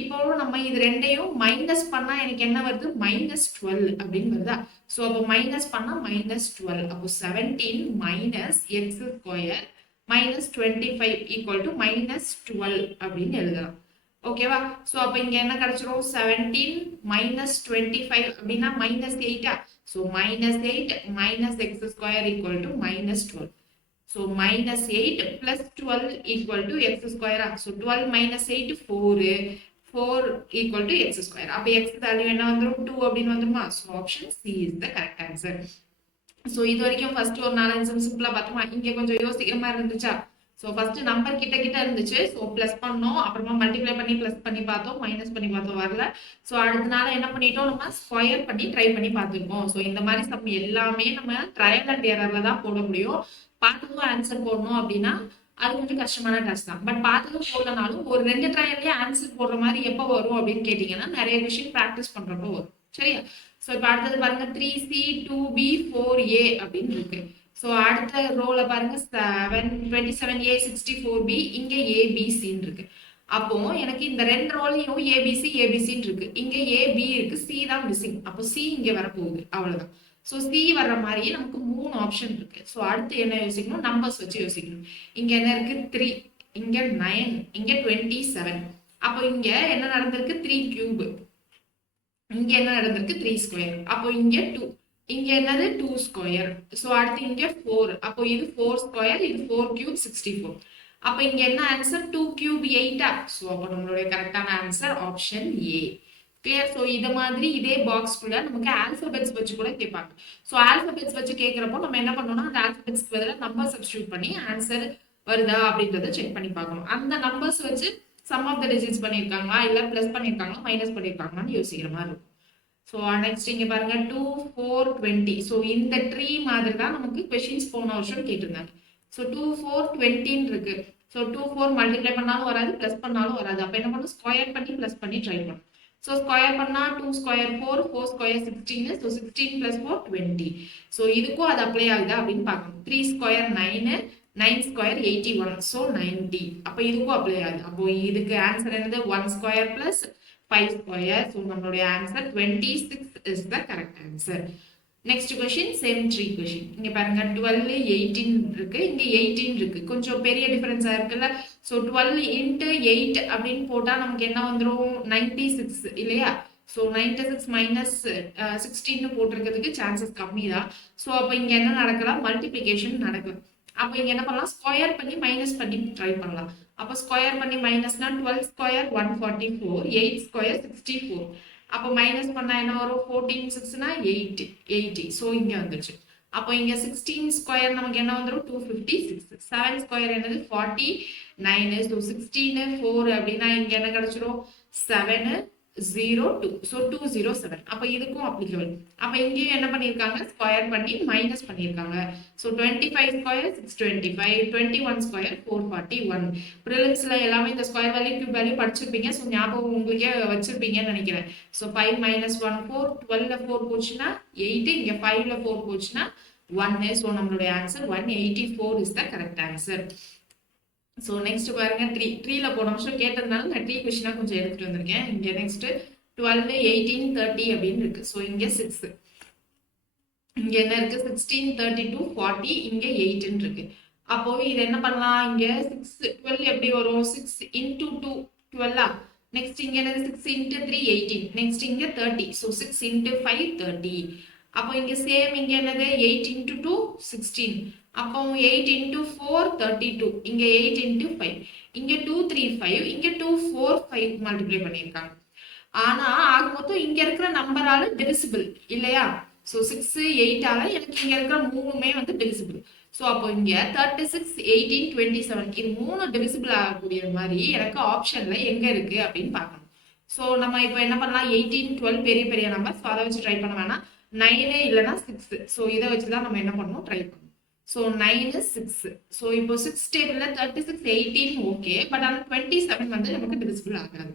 இப்போ நம்ம இது ரெண்டையும் மைனஸ் பண்ணா எனக்கு என்ன வருது? -12 அப்படின்னு வருதா? ஸோ அப்போ மைனஸ் பண்ணா -12. அப்போ 17 - x ஸ்கொயர் -25 = -12 அப்படின்னு எழுதலாம். ஓகேவா? ஸோ அப்போ இங்க என்ன கிடைச்சிரும்? 17 - 25 அப்படின்னா -8. So -8 - x square = -12. So -8 + 12 = x ஸ்கொயரா? So 12 - 8 4, 4 = x square. அப்போ x வேல்யூ என்ன வந்துரும்? 2 அப்படின்னு வந்துருமா? So option C is the correct answer. So இது வரைக்கும் ஃபர்ஸ்ட் ஒரு 4 சம் சிம்பிளா பார்த்தோமா? இங்க கொஞ்சம் யோசிக்கிற மாதிரி இருந்துச்சா? ஸோ ஃபர்ஸ்ட் நம்பர் கிட்ட இருந்துச்சு. ஸோ பிளஸ் பண்ணோம், அப்புறமா மல்டிப்ளை பண்ணி பிளஸ் பண்ணி பார்த்தோம், மைனஸ் பண்ணி பார்த்தோம், வரல. ஸோ அடுத்தனால என்ன பண்ணிட்டோம்? நம்ம ஸ்கொயர் பண்ணி ட்ரை பண்ணி பார்த்துருக்கோம். ஸோ இந்த மாதிரி சம் எல்லாமே நம்ம ட்ரையல் அண்ட் எரர்ல தான் போட முடியும். பார்த்துக்கும் ஆன்சர் போடணும் அப்படின்னா அது கொஞ்சம் கஷ்டமான டாஸ்க் தான். பட் பார்த்ததும் போடலனாலும் ஒரு 2 ட்ரையல்லேயே ஆன்சர் போடுற மாதிரி எப்போ வரும் அப்படின்னு கேட்டிங்கன்னா நிறைய விஷயம் ப்ராக்டிஸ் பண்ணுறப்போ வரும். சரியா? ஸோ இப்போ அடுத்தது பாருங்க 3C 2B 4A அப்படின்னு இருக்கு. ஸோ அடுத்த ரோல பாருங்க 27A 64B, இங்க ABCன்னு இருக்கு. அப்போ எனக்கு இந்த 2 ரோலையும் ABC ABCன்னு இருக்கு. இங்க AB இருக்கு, C தான் மிஸ்ஸிங். அப்போ C இங்க வரப்போகுது, அவ்வளவுதான். ஸோ சி வர்ற மாதிரியே நமக்கு 3 ஆப்ஷன் இருக்கு. ஸோ அடுத்து என்ன யோசிக்கணும்? நம்பர்ஸ் வச்சு யோசிக்கணும். இங்க என்ன இருக்கு? 3, இங்க 9, இங்க 27. அப்போ இங்க என்ன நடந்திருக்கு? 3 கியூப். இங்க என்ன நடந்திருக்கு? 3 ஸ்கொயர். அப்போ இங்க 2. இங்க என்னது? 2 ஸ்கொயர். ஸோ அடுத்து இங்க 4. அப்போ இது 4 ஸ்கொயர், இது 4 கியூப் 64. அப்போ இங்க என்ன ஆன்சர்? 2 கியூப் 8. ஸோ அப்போ நம்மளுடைய கரெக்டான answer option A. Clear? So இதை மாதிரி இதே பாக்ஸ்குள்ள நமக்கு ஆல்பபெட்ஸ் வச்சு கூட கேட்பாங்க. ஸோ ஆல்பபெட்ஸ் வச்சு கேட்குறப்போ நம்ம என்ன பண்ணணும்னா அந்த ஆல்பபெட்ஸ்க்கு பதிலாக நம்பர் சப்ஸ்டியூட் பண்ணி ஆன்சர் வருதா அப்படின்றத செக் பண்ணி பார்க்கணும். அந்த நம்பர்ஸ் வச்சு சம் ஆஃப் த டிஜிட்ஸ் பண்ணியிருக்காங்களா, இல்லை ப்ளஸ் பண்ணியிருக்காங்களா, மைனஸ் பண்ணியிருக்காங்களான்னு யோசிக்கிற மாதிரி இருக்கும். ஸோ நெக்ஸ்ட் இங்கே பாருங்க 2, 4, 20. ஸோ இந்த ட்ரீ மாதிரி தான் நமக்கு கொஷின்ஸ் போன வருஷம் கேட்டிருந்தாங்க. ஸோ 2, 4, 20 இருக்கு. ஸோ 2, 4 மல்டிப்ளை பண்ணாலும் வராது, ப்ளஸ் பண்ணாலும் வராது. அப்போ என்ன பண்ணும்? ஸ்கொயர் பண்ணி ப்ளஸ் பண்ணி ட்ரை பண்ணும். ஸோ ஸ்கொயர் பண்ணா 2 ஸ்கொயர் 4, 4 ஸ்கொயர் 16. ஸோ 16 + 4 20. ஸோ இதுக்கும் அது அப்ளை ஆகுதா அப்படின்னு பார்க்கணும். 3 ஸ்கொயர் 9, 9 ஸ்கொயர் 81. ஸோ 90. அப்போ இதுக்கும் அப்ளை ஆகுது. அப்போ இதுக்கு ஆன்சர் என்னது? 1 ஸ்கொயர் + 5 ஸ்கொயர். ஸோ நம்மளுடைய answer 26 is the correct answer. Next question same tree question. இங்க பாருங்க 12, 18 இருக்கு, இங்க 18 இருக்கு. கொஞ்சம் பெரிய டிஃபரன்ஸா இருக்குல்ல. ஸோ 12 × 8 அப்படின்னு போட்டா நமக்கு என்ன வந்துடும்? 96 இல்லையா? ஸோ 96 - 16 போட்டிருக்கிறதுக்கு சான்சஸ் கம்மி தான். ஸோ அப்போ இங்க என்ன நடக்கலாம்? மல்டிப்ளிகேஷன் நடக்கும். அப்போ இங்க என்ன பண்ணலாம்? ஸ்கொயர் பண்ணி மைனஸ் பண்ணி ட்ரை பண்ணலாம். அப்போ ஸ்கொயர் பண்ணி மைனஸ்னா 12 ஸ்கொயர் 144, 8 ஸ்கொயர் 64. அப்போ மைனஸ் பண்ணா என்ன வரும்? 14 6னா 80. ஸோ இங்க வந்துருச்சு. அப்போ இங்க 16 ஸ்கொயர் நமக்கு என்ன வந்துடும்? 256. 7 ஸ்கொயர் என்னது? 49. ஸோ 16 4 அப்படின்னா இங்க என்ன கிடைச்சிரும்? 7 0 2. ஸோ 207. அப்போ இதுக்கும் அப்ளிகபிள். அப்போ இங்கேயும் என்ன பண்ணியிருக்காங்க? ஸ்கொயர் பண்ணி மைனஸ் பண்ணியிருக்காங்க. So 25 square 625, 21 square 441. ப்ரிலிம்ஸ்ல எல்லாமே இந்த ஸ்கொயர் வேல்யூ கியூப் வேல்யூ படிச்சிருப்பீங்க. ஸோ ஞாபகம் உங்களுக்கே வச்சிருப்பீங்கன்னு நினைக்கிறேன். ஸோ 5 - 1 4, 12ல 4 போச்சுன்னா 8, இங்க 5ல 4 போச்சுன்னா 1. ஸோ நம்மளுடைய answer 184 is the correct answer. So next பாருங்க ட்ரீல போன வருஷம் கேட்டதுனால நான் ட்ரீ கொஸ்டினாக கொஞ்சம் எடுத்துட்டு வந்திருக்கேன். இங்கே நெக்ஸ்ட் 12, 18, 30 அப்படின்னு இருக்கு. ஸோ இங்கே 6. இங்க என்ன இருக்கு? 16, 32, 40. இங்க 8 இருக்கு. அப்போ இது என்ன பண்ணலாம்? இங்க 6 12 எப்படி வரும்? 6 × 2 12. நெக்ஸ்ட் இங்க என்னது? 6 × 3 18. நெக்ஸ்ட் இங்க 30. ஸோ 6 × 5 30. அப்போ இங்க சேம் இங்க என்னது? 8 × 2 16. அப்போ 8 × 4 32. இங்க 8 × 5. இங்க 2 3 5. இங்க 2 4 5 மல்டிப்ளை பண்ணியிருக்காங்க. ஆனா ஆக மொத்தம் இங்க இருக்கிற நம்பரால டிவிசிபிள் இல்லையா? ஸோ 6 8ஆல எனக்கு இங்க இருக்கிற மூணுமே வந்து டிவிசிபிள். ஸோ அப்போ இங்க 36 18 27 இது 3 டிவிசிபிள் ஆகக்கூடிய மாதிரி எனக்கு ஆப்ஷன்ல எங்க இருக்கு அப்படின்னு பார்க்கணும். ஸோ நம்ம இப்போ என்ன பண்ணலாம்? 18 12 பெரிய பெரிய நம்பர். ஸோ அதை வச்சு ட்ரை பண்ண வேணாம். 9 இல்லைன்னா 6. ஸோ இதை வச்சு தான் நம்ம என்ன பண்ணணும்? ட்ரை பண்ணணும். ஸோ 9 6. ஸோ இப்போ 6 டேபிள்ல 36 18 ஓகே. பட் ஆனால் 27 வந்து நமக்கு டிவிசிபிள் ஆகாது.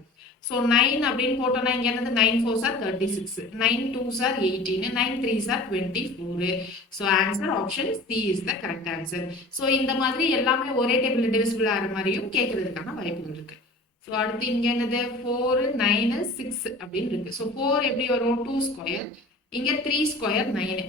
ஸோ 9 அப்படின்னு போட்டோம்னா இங்க என்னது? 9 4s are 36, 9 2s are 18, 9 3s are 24. So answer option C is the correct answer. So இந்த மாதிரி எல்லாமே ஒரே டேபிள் டிவிசிபிள் ஆகிற மாதிரியும் கேட்கறதுக்கான வாய்ப்புகள் இருக்கு. ஸோ அடுத்து இங்க என்னது? 4 9 6 அப்படின்னு இருக்கு. ஸோ 4 எப்படி வரும்? 2 ஸ்கொயர். இங்க 3 ஸ்கொயர் 9.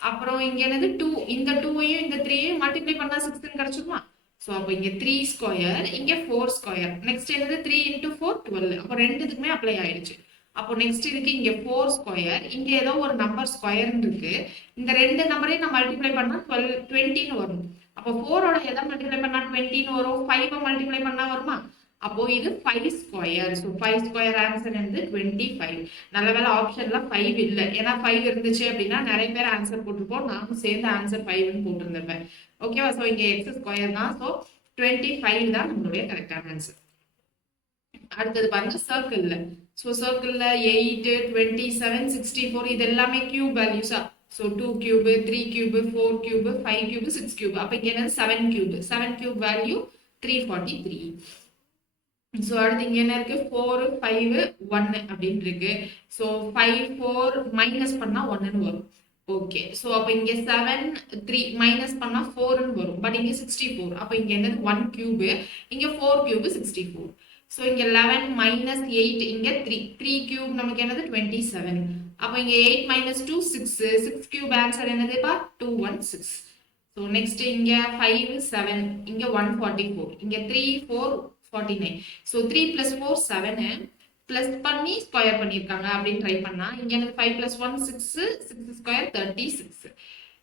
அப்புறம் இங்க என்னது? 2. இந்த 2ஐயும் இந்த 3ஐயும் மல்டிப்ளை பண்ணா 6 கிடைச்சிருமா? ஸோ அப்போ இங்க 3 ஸ்கொயர், இங்க 4 ஸ்கொயர். நெக்ஸ்ட் என்னது? 3 × 4 12. அப்போ ரெண்டுத்துக்குமே அப்ளை ஆயிடுச்சு. அப்போ நெக்ஸ்ட் இதுக்கு இங்க 4 ஸ்கொயர், இங்க ஏதோ ஒரு நம்பர் ஸ்கொயர்னு இருக்கு. இந்த ரெண்டு நம்பரையும் நான் மல்டிப்ளை பண்ணா 20ன்னு வரும். அப்போ 4ஓட எதை மல்டிப்ளை பண்ணா 20ன்னு வரும்? 5 மல்டிப்ளை பண்ணா வருமா? அப்போ இது 5 ஸ்கொயர். ஸோ 5 ஸ்கொயர் ஆன்சர் வந்து 25. நல்ல வேலை ஆப்ஷன்ல 5 இல்லை. ஏன்னா 5 இருந்துச்சு அப்படின்னா நிறைய பேர் ஆன்சர் போட்டிருப்போம். நானும் சேர்ந்து ஆன்சர் 5ன்னு போட்டிருந்தேன். ஓகேவா? ஸோ இங்க எக்ஸ் ஸ்கொயர் தான். ஸோ 25 தான் நம்மளுடைய கரெக்டான ஆன்சர். அடுத்தது பாருங்க சர்க்கிள்ல. ஸோ சர்க்கிள்ல 8 27 64 இது எல்லாமே கியூப் வேல்யூஸா? So 2 cube 3 cube 4 cube 5 cube 6 cube. அப்போ இங்க என்னது? 7 கியூப். 7 cube value 343. ஸோ அடுத்து இங்க என்ன இருக்கு? 4 5 1 அப்படின்னு இருக்கு. ஸோ 5 4 மைனஸ் பண்ணா 1ன்னு வரும். ஓகே. ஸோ அப்போ இங்க 7 3 மைனஸ் பண்ணா 4ன்னு வரும். பட் இங்க 64. அப்போ இங்க என்னது? 1 கியூப். இங்க 4 கியூப் 64. ஸோ இங்க 11 - 8 இங்க 3 கியூப் நமக்கு என்னது? 27. அப்போ இங்க 8 minus 2 6 6 cube ஆன்சர் என்னதுப்பா 216. ஸோ நெக்ஸ்ட் இங்க 5 7 இங்க 144 இங்க 3 4 49. ஸோ 3 plus 4 7 பிளஸ் பண்ணி ஸ்கொயர் பண்ணியிருக்காங்க அப்படின்னு ட்ரை பண்ணா இங்க எனக்கு 5 plus 1 6 6 ஸ்கொயர் 36.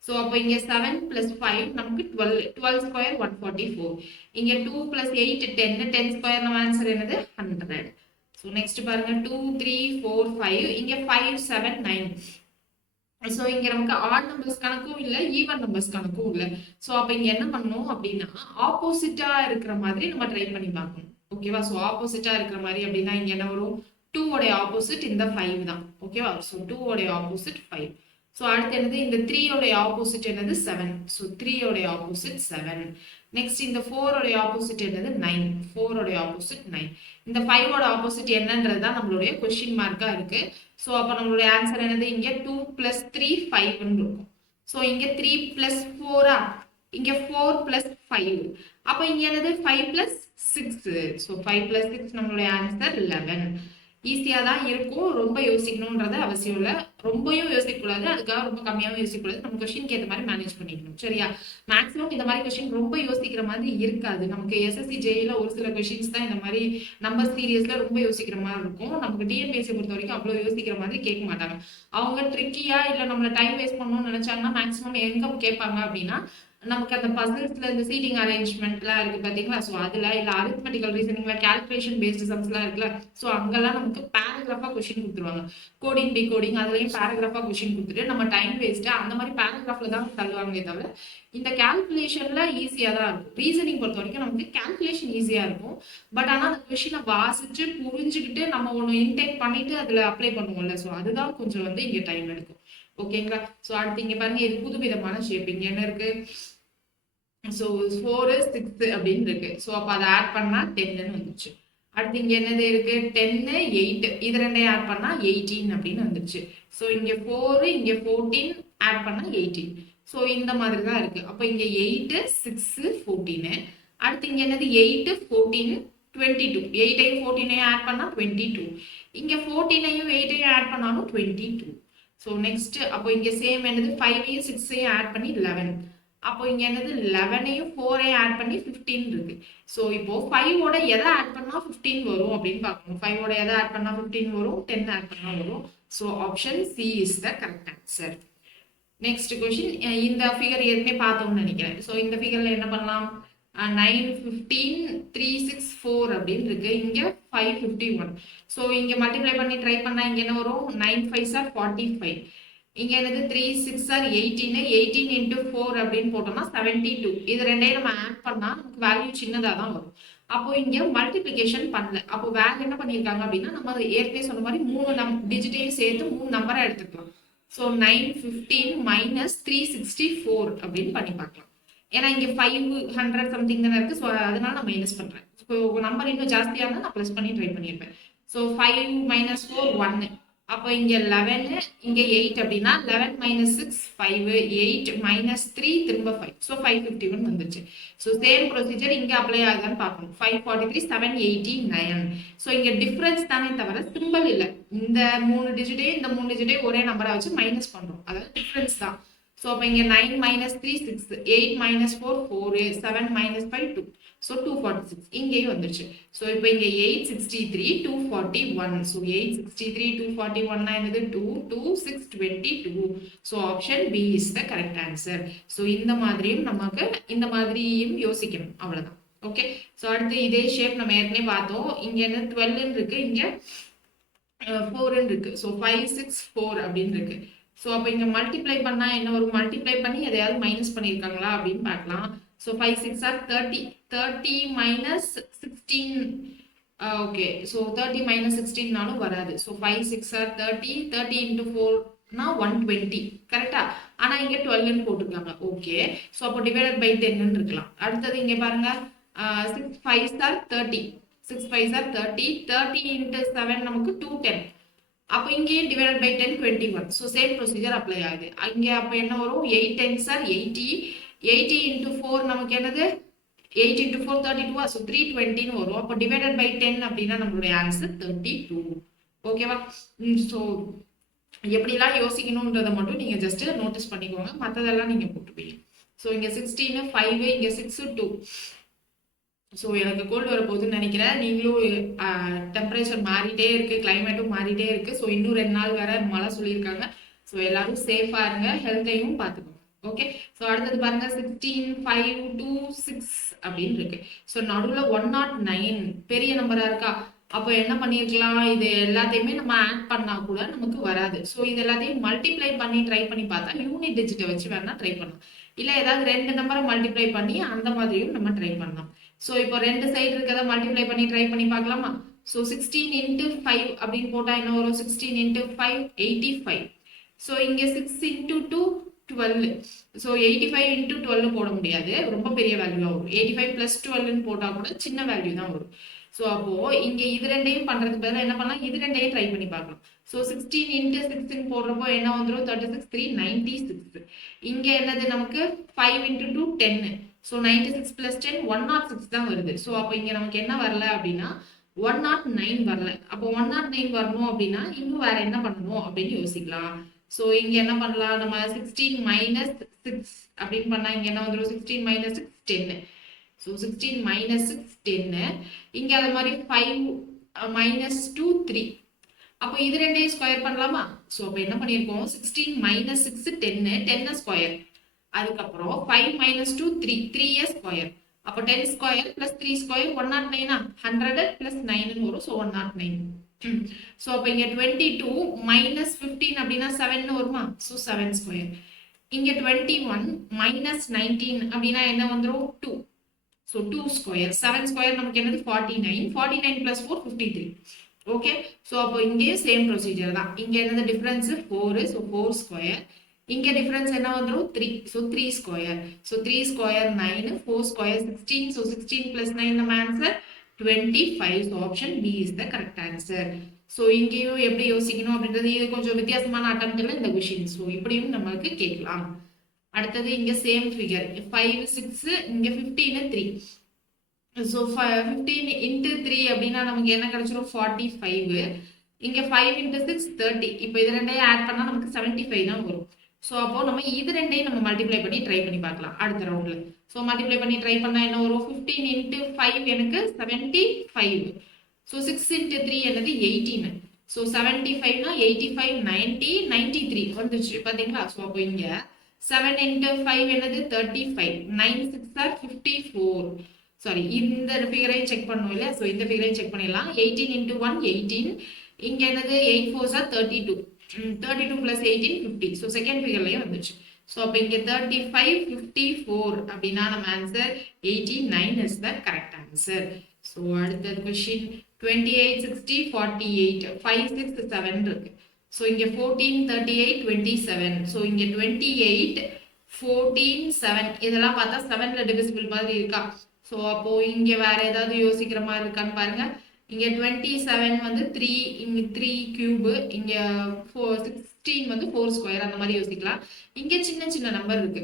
ஸோ அப்போ இங்க 7 plus 5 நமக்கு 12 12 ஸ்கொயர் 144. இங்க 2 plus 8 10 10 ஸ்கொயர் நம்ம ஆன்சர் என்னது 100. ஸோ நெக்ஸ்ட் பாருங்க 2 3 4 5 இங்க 5 7 9. ஸோ இங்க நமக்கு ஆட் நம்பர்ஸ் கணக்கும் இல்லை ஈவன் நம்பர்ஸ் கணக்கும் இல்லை. ஸோ அப்போ இங்க என்ன பண்ணணும் அப்படின்னா ஆப்போசிட்டா இருக்கிற மாதிரி நம்ம ட்ரை பண்ணி பார்க்கணும். ஓகேவா? ஸோ ஆப்போசிட்டா இருக்கிற மாதிரி அப்படின்னா இங்க என்ன வரும் 2 உடைய ஆப்போசிட் இந்த 5 தான். ஓகேவா? ஸோ 2 உடைய ஆப்போசிட் 5. ஸோ அடுத்து என்னது இந்த 3 உடைய ஆப்போசிட் என்னது 7. ஸோ 3 உடைய ஆப்போசிட் 7. நெக்ஸ்ட் இந்த 4 உடைய ஆப்போசிட் என்னது 9. 4 உடைய ஆப்போசிட் 9. இந்த 5 ஓட ஆப்போசிட் என்னன்றது தான் நம்மளுடைய கொஸ்டின் மார்க்கா இருக்கு. ஸோ அப்போ நம்மளுடைய ஆன்சர் என்னது இங்க 2 plus 3 5ன்னு இருக்கும். ஸோ இங்க 3 plus 4 இங்க 4 plus 5. அப்போ இங்க என்னது 5 plus 6. ஸோ 5 plus 6 நம்மளுடைய ஆன்சர் 11. ஈஸியா தான் இருக்கும். ரொம்ப யோசிக்கணும்ன்றது அவசியம் இல்லை. ரொம்பவும் யோசிக்கக்கூடாது, அதுக்காக ரொம்ப கம்மியாகவும் யோசிக்கக்கூடாது. நம்ம கொஸ்டினுக்கு ஏற்ற மாதிரி மேனேஜ் பண்ணிக்கணும். சரியா? மேக்ஸிமம் இந்த மாதிரி கொஸ்டின் ரொம்ப யோசிக்கிற மாதிரி இருக்காது. நமக்கு எஸ்எஸ்சி ஜேஇல ஒரு சில கொஸ்டின்ஸ் தான் இந்த மாதிரி நம்பர் சீரியஸ்ல ரொம்ப யோசிக்கிற மாதிரி இருக்கும். நமக்கு டிஎன்பிஎஸ்சி பொறுத்த வரைக்கும் அவ்வளவு யோசிக்கிற மாதிரி கேட்க மாட்டாங்க. அவங்க ட்ரிக்கியா இல்ல நம்மள டைம் வேஸ்ட் பண்ணணும்னு நினைச்சாங்கன்னா மேக்ஸிமம் எங்க கேட்பாங்க அப்படின்னா நமக்கு அந்த பசில்ஸ்ல இந்த சீட்டிங் அரேஞ்ச்மெண்ட்லாம் இருக்கு பாத்தீங்களா? ஸோ அதுல இல்ல அரித்மெட்டிக்கல் ரீசனிங்ல கால்குலேஷன் பேஸ்டு சம்ஸ்லாம் இருக்குல்ல, ஸோ அங்கெல்லாம் நமக்கு பேராகிராஃபா கொஸ்டின் கொடுத்துருவாங்க. கோடிங் டிகோடிங் அதுலயும் பேராகிராஃபா கொஸ்டின் கொடுத்துட்டு நம்ம டைம் வேஸ்ட் அந்த மாதிரி பேராகிராஃப்ல தான் தள்ளுவாங்களே தவிர இந்த கால்குலேஷன்ல ஈஸியா தான் இருக்கும். ரீசனிங் பொறுத்த வரைக்கும் நமக்கு கால்குலேஷன் ஈஸியா இருக்கும். பட் ஆனா அந்த கொஸ்டினை வாசிச்சு புரிஞ்சுக்கிட்டு நம்ம ஒன்று இன்டேக் பண்ணிட்டு அதுல அப்ளை பண்ணுவோம்ல, ஸோ அதுதான் கொஞ்சம் வந்து இங்க டைம் எடுக்கும். ஓகேங்களா? ஸோ அடுத்து இங்க பாருங்க இது புதுவிதமான ஷேப்பிங் என்ன இருக்கு? ஸோ 4 6 அப்படின்னு இருக்கு. ஸோ அப்போ அதை ஆட் பண்ணா 10ன்னு வந்துச்சு. அடுத்து இங்க என்னது இருக்கு 10 8 இது ரெண்டையும் ஆட் பண்ணா 18 அப்படின்னு வந்துச்சு. ஸோ இங்க 4 இங்க 14 ஆட் பண்ணா 18. ஸோ இந்த மாதிரி தான் இருக்கு. அப்போ இங்க 8 6 14. அடுத்து இங்க என்னது 8 14 22. 8ஐயும் 14ஐயும் ஆட் பண்ணா 22. இங்க 14ஐயும் 8ஐயும் ஆட் பண்ணாலும் 22. ஸோ நெக்ஸ்ட் அப்போ இங்க சேம் என்னது 5ஐயும் 6ஐயும் ஆட் பண்ணி 11. அப்போ இங்க என்னது 11ஐயும் 4ஐயும் ஆட் பண்ணி 15 இருக்கு. ஸோ இப்போ 5 ஓட எதை ஆட் பண்ணா 15 வரும் அப்படின்னு பார்க்கணும். 5 ஓட எதை ஆட் பண்ணா 15 வரும், 10 ஆட் பண்ணா வரும். So option C is the correct answer. Next question இந்த ஃபிகர் ஏற்கனவே பார்த்தோம்னு நினைக்கிறேன். ஸோ இந்த ஃபிகர்ல என்ன பண்ணலாம் 9 15 3 6 4 அப்படின்னு இருக்கு. இங்க 5 51. ஸோ இங்க மல்டிப்ளை பண்ணி ட்ரை பண்ணா இங்க என்ன வரும் 9 5s are 45. இங்க என்னது 3 6 are 18. 18 into 4 அப்படின்னு போட்டோம்னா 72. இது ரெண்டையும் நம்ம ஆட் பண்ணா நமக்கு வேல்யூ சின்னதா தான் வரும். அப்போ இங்க மல்டிபிளிகேஷன் பண்ணல. அப்போ வேற என்ன பண்ணிருக்காங்க அப்படின்னா நம்ம ஏற்கனவே சொன்ன மாதிரி 3 டிஜிட்டையும் சேர்த்து 3 நம்பரா எடுத்துக்கலாம். ஸோ 915 minus 364 அப்படின்னு பண்ணி பார்க்கலாம். ஏன்னா இங்க 500 சம்திங் தானே இருக்கு. ஸோ அதனால நான் மைனஸ் பண்றேன். ஸோ நம்பர் இன்னும் ஜாஸ்தியா இருந்தா நான் பிளஸ் பண்ணி ட்ரை பண்ணியிருப்பேன். So 5 minus 4 1. அப்போ இங்க 11 இங்க 8 அப்படின்னா 11 minus 6 5 8 minus 3 திரும்ப 5. ஸோ 551 வந்துச்சு. ஸோ சேம் ப்ரொசீஜர் இங்க அப்ளை ஆகுதான்னு பார்க்கணும். 543 789. ஸோ இங்க டிஃபரன்ஸ் தானே தவிர சிம்பிள் இல்லை. இந்த 3 டிஜிட்டையும் இந்த 3 டிஜிட்டையும் ஒரே நம்பரா வச்சு மைனஸ் பண்றோம். அதாவது டிஃபரன்ஸ் தான். ஸோ அப்போ இங்க 9 minus 3 6 8 minus 4 4 7 minus 5 2. ஸோ 246 இங்கேயும் வந்துருச்சு. ஸோ இப்போ இங்க 863 241. ஸோ 863 241 என்னது 2 2 6 22. So option B is the correct answer. So இந்த மாதிரியும் நமக்கு இந்த மாதிரியும் யோசிக்கணும், அவ்வளவுதான். ஓகே. ஸோ அடுத்து இதே ஷேப் நம்ம ஏற்கனவே பார்த்தோம். இங்க என்ன 12 இருக்கு, இங்க 4 இருக்கு. ஸோ 5 6 4 அப்படின்னு இருக்கு. ஸோ அப்போ இங்க மல்டிப்ளை பண்ணா என்ன வரும்? மல்டிப்ளை பண்ணி எதையாவது மைனஸ் பண்ணியிருக்காங்களா அப்படின்னு பார்க்கலாம். So 5 6 are 30. 30 minus 16. Okay. So 30 minus 16நாலும் வராது. So 5 6 are 30. 30 into 4னா 120. கரெக்டா? ஆனா இங்க 12 போட்டிருக்காங்க. ஓகே. ஸோ அப்போ டிவைடட் பை 10 இருக்கலாம். அடுத்தது இங்க பாருங்க 6 5s are 30. 6 5s are 30. 30 into 7 நமக்கு 210. அப்போ இங்கேயும் divided by 10 21. So same procedure apply ஆகுது. இங்கே அப்போ என்ன வரும் 8 10s are 80. 80 into 4 நமக்கு என்னது 8 into 4 32. ஸோ 320 வரும். அப்போ டிவைடட் பை 10 அப்படின்னா நம்மளுடைய ஆன்சர் 32. ஓகேவா? ஸோ எப்படிலாம் யோசிக்கணுன்றதை மட்டும் நீங்கள் ஜஸ்ட் நோட்டீஸ் பண்ணிக்கோங்க, மற்றதெல்லாம் நீங்கள் போட்டுப்பீங்க. ஸோ இங்கே 16 5 இங்கே 6 2. ஸோ எனக்கு கோல்டு வரப்போகுதுன்னு நினைக்கிறேன். நீங்களும் டெம்பரேச்சர் மாறிட்டே இருக்குது, கிளைமேட்டும் மாறிட்டே இருக்குது. ஸோ இன்னும் 2 நாள் வேற மழை சொல்லியிருக்காங்க. ஸோ எல்லாரும் சேஃபாக இருங்க, ஹெல்த்தையும் பார்த்துக்கோங்க. ஓகே, ஸோ அடுத்தது பாருங்க 16 5 2 6 அப்படின்னு இருக்கு. ஸோ நடுவில் 109 பெரிய நம்பராக இருக்கா? அப்போ என்ன பண்ணியிருக்கலாம், இது எல்லாத்தையுமே நம்ம ஆட் பண்ணால் கூட நமக்கு வராது. ஸோ இது எல்லாத்தையும் மல்டிப்ளை பண்ணி ட்ரை பண்ணி பார்த்தா யூனிட் டிஜிட்டை வச்சு வேணா ட்ரை பண்ணலாம். இல்லை ஏதாவது 2 நம்பரை மல்டிப்ளை பண்ணி அந்த மாதிரியும் நம்ம ட்ரை பண்ணலாம். ஸோ இப்போ 2 சைடு இருக்கிறத மல்டிப்ளை பண்ணி ட்ரை பண்ணி பார்க்கலாமா? ஸோ 16 into 5 அப்படின்னு போட்டால் என்ன வரும்? 16 into 5 85. ஸோ இங்கே 6 into 2 12. ஸோ 85 into 12 போட முடியாது, ரொம்ப பெரிய வேல்யூவாக வரும். 85 plus 12 போட்டால் கூட சின்ன வேல்யூ தான் வரும். ஸோ அப்போ இங்கே இது ரெண்டையும் பண்ணுறதுக்கு பதிலாக என்ன பண்ணலாம், இது ரெண்டையும் ட்ரை பண்ணி பார்க்கலாம். ஸோ 16 into 6 போடுறப்போ என்ன வந்துடும்? 36 3 96. இங்கே என்னது நமக்கு 5 into 2 10. ஸோ 96 plus 10 106 தான் வருது. ஸோ அப்போ இங்கே நமக்கு என்ன வரல அப்படின்னா 109 வரல. அப்போ 109 வரணும் அப்படின்னா இன்னும் வேற என்ன பண்ணணும் அப்படின்னு யோசிக்கலாம். ஸோ இங்க என்ன பண்ணலாம், நம்ம 16 minus 6 அப்படின்னு பண்ணா இங்க என்ன வந்துடும்? 16 minus 6 10. So 16 minus 6 10. இங்க அதே மாதிரி 5 minus 2 3. அப்போ இது ரெண்டையும் ஸ்கொயர் பண்ணலாமா? ஸோ அப்போ என்ன பண்ணியிருக்கோம், 16 minus 6 10 10 ஸ்கொயர். அதுக்கப்புறம் 5 minus 2 3 3 ஸ்கொயர். அப்போ 10 ஸ்கொயர் plus 3 ஸ்கொயர் 109. 100 plus 9 வரும். ஸோ 109. ஸோ அப்போ இங்கே 22 minus 15 அப்படின்னா 7 வருமா? So 7 square. இங்கே 21 minus 19 அப்படின்னா என்ன வந்துடும்? 2. So 2 square. 7 ஸ்கொயர் நமக்கு என்னது? 49. 49 plus 4 53. ஓகே, ஸோ அப்போ இங்கேயும் சேம் ப்ரொசீஜர் தான். இங்கே என்னது டிஃப்ரென்ஸ்? 4. So 4 square. இங்கே டிஃப்ரென்ஸ் என்ன வந்துடும்? 3. So 3 square. So 3 square 9. 4 square 16. So 16 plus 9 நம்ம answer 25. So option B is the correct answer. So இங்கேயும் எப்படி யோசிக்கணும் அப்படின்றது இது கொஞ்சம் வித்தியாசமான அட்டம்ப்ட்ல இந்த கொஷின். ஸோ இப்படியும் நம்மளுக்கு கேட்கலாம். அடுத்தது இங்கே சேம் ஃபிகர் 5 6 இங்கே 15 3. ஸோ 15 into 3 அப்படின்னா நமக்கு என்ன கிடைச்சிரும்? 45. இங்கே 5 into 6 30. இப்போ இது ரெண்டையும் ஆட் பண்ணால் நமக்கு 75 தான் வரும். ஸோ அப்போ நம்ம இது ரெண்டையும் நம்ம மல்டிப்ளை பண்ணி ட்ரை பண்ணி பார்க்கலாம் அடுத்த ரவுண்டில். ஸோ மல்டிப்ளை பண்ணி ட்ரை பண்ணால் என்ன வரும்? 15 into 5 எனக்கு 75. ஸோ 6 into 3 என்னது? 18. ஸோ 75னா 85 90 93 வந்துச்சு பார்த்தீங்களா? ஸோ அப்போ இங்கே 7 into 5 என்னது? 35. 9 6 are 54. சாரி, இந்த ஃபிகரையும் செக் பண்ணுவோம் இல்லையா? ஸோ இந்த ஃபிகரையும் செக் பண்ணிடலாம். 18 into 1 18. இங்கே என்னது? 8 4s are 32. 32 plus 18 50. So second ஃபிகர்லேயே வந்துச்சு. ஸோ அப்போ இங்கே 35 54 அப்படின்னா நம்ம answer 89 is the correct answer. So அடுத்தது கொஷின் 28 60 48 5 6 7 இருக்கு. ஸோ இங்கே 14 38 27. ஸோ இங்கே 28 14 7 இதெல்லாம் பார்த்தா 7ல டிவிசிபிள் மாதிரி இருக்கா? ஸோ அப்போ இங்கே வேற ஏதாவது யோசிக்கிற மாதிரி இருக்கான்னு பாருங்க. இங்கே 27 வந்து 3, இங்கே 3 கியூபு, இங்கே 16 வந்து 4 ஸ்கொயர், அந்த மாதிரி யோசிக்கலாம். இங்கே சின்ன சின்ன நம்பர் இருக்கு.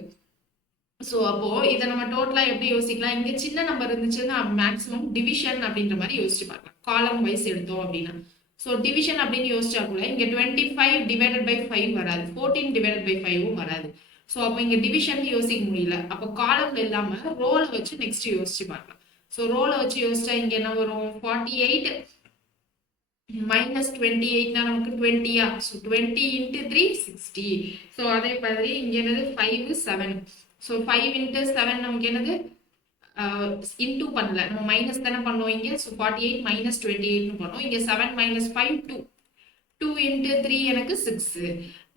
ஸோ அப்போ இதை நம்ம டோட்டலாக எப்படி யோசிக்கலாம்? இங்கே சின்ன நம்பர் இருந்துச்சுன்னா மேக்ஸிமம் டிவிஷன் அப்படின்ற மாதிரி யோசிச்சு பார்க்கலாம். காலம் வைஸ் எடுத்தோம் அப்படின்னா. ஸோ டிவிஷன் அப்படின்னு யோசிச்சா கூட இங்கே 25 டிவைடட் பை 5 வராது, 14 டிவைடட் பை 5ம் வராது. ஸோ அப்போ இங்கே டிவிஷன் யோசிக்க முடியல. அப்போ காலம்ல இல்லாமல் ரோலை வச்சு நெக்ஸ்ட் யோசிச்சு பார்க்கலாம். ஸோ ரோலை வச்சு யோசிச்சா இங்கே என்ன வரும்? 48 minus 28னா நமக்கு 20யா? So 20 into 3 60. ஸோ அதே மாதிரி இங்கே என்னது? 5 7. ஸோ 5 into 7 நமக்கு என்னது? இன்டூ பண்ணல, நம்ம மைனஸ் தானே பண்ணோம் இங்கே. ஸோ 48 minus 28னு பண்ணோம். இங்கே 7 minus 5 2. 2 into 3 எனக்கு 6.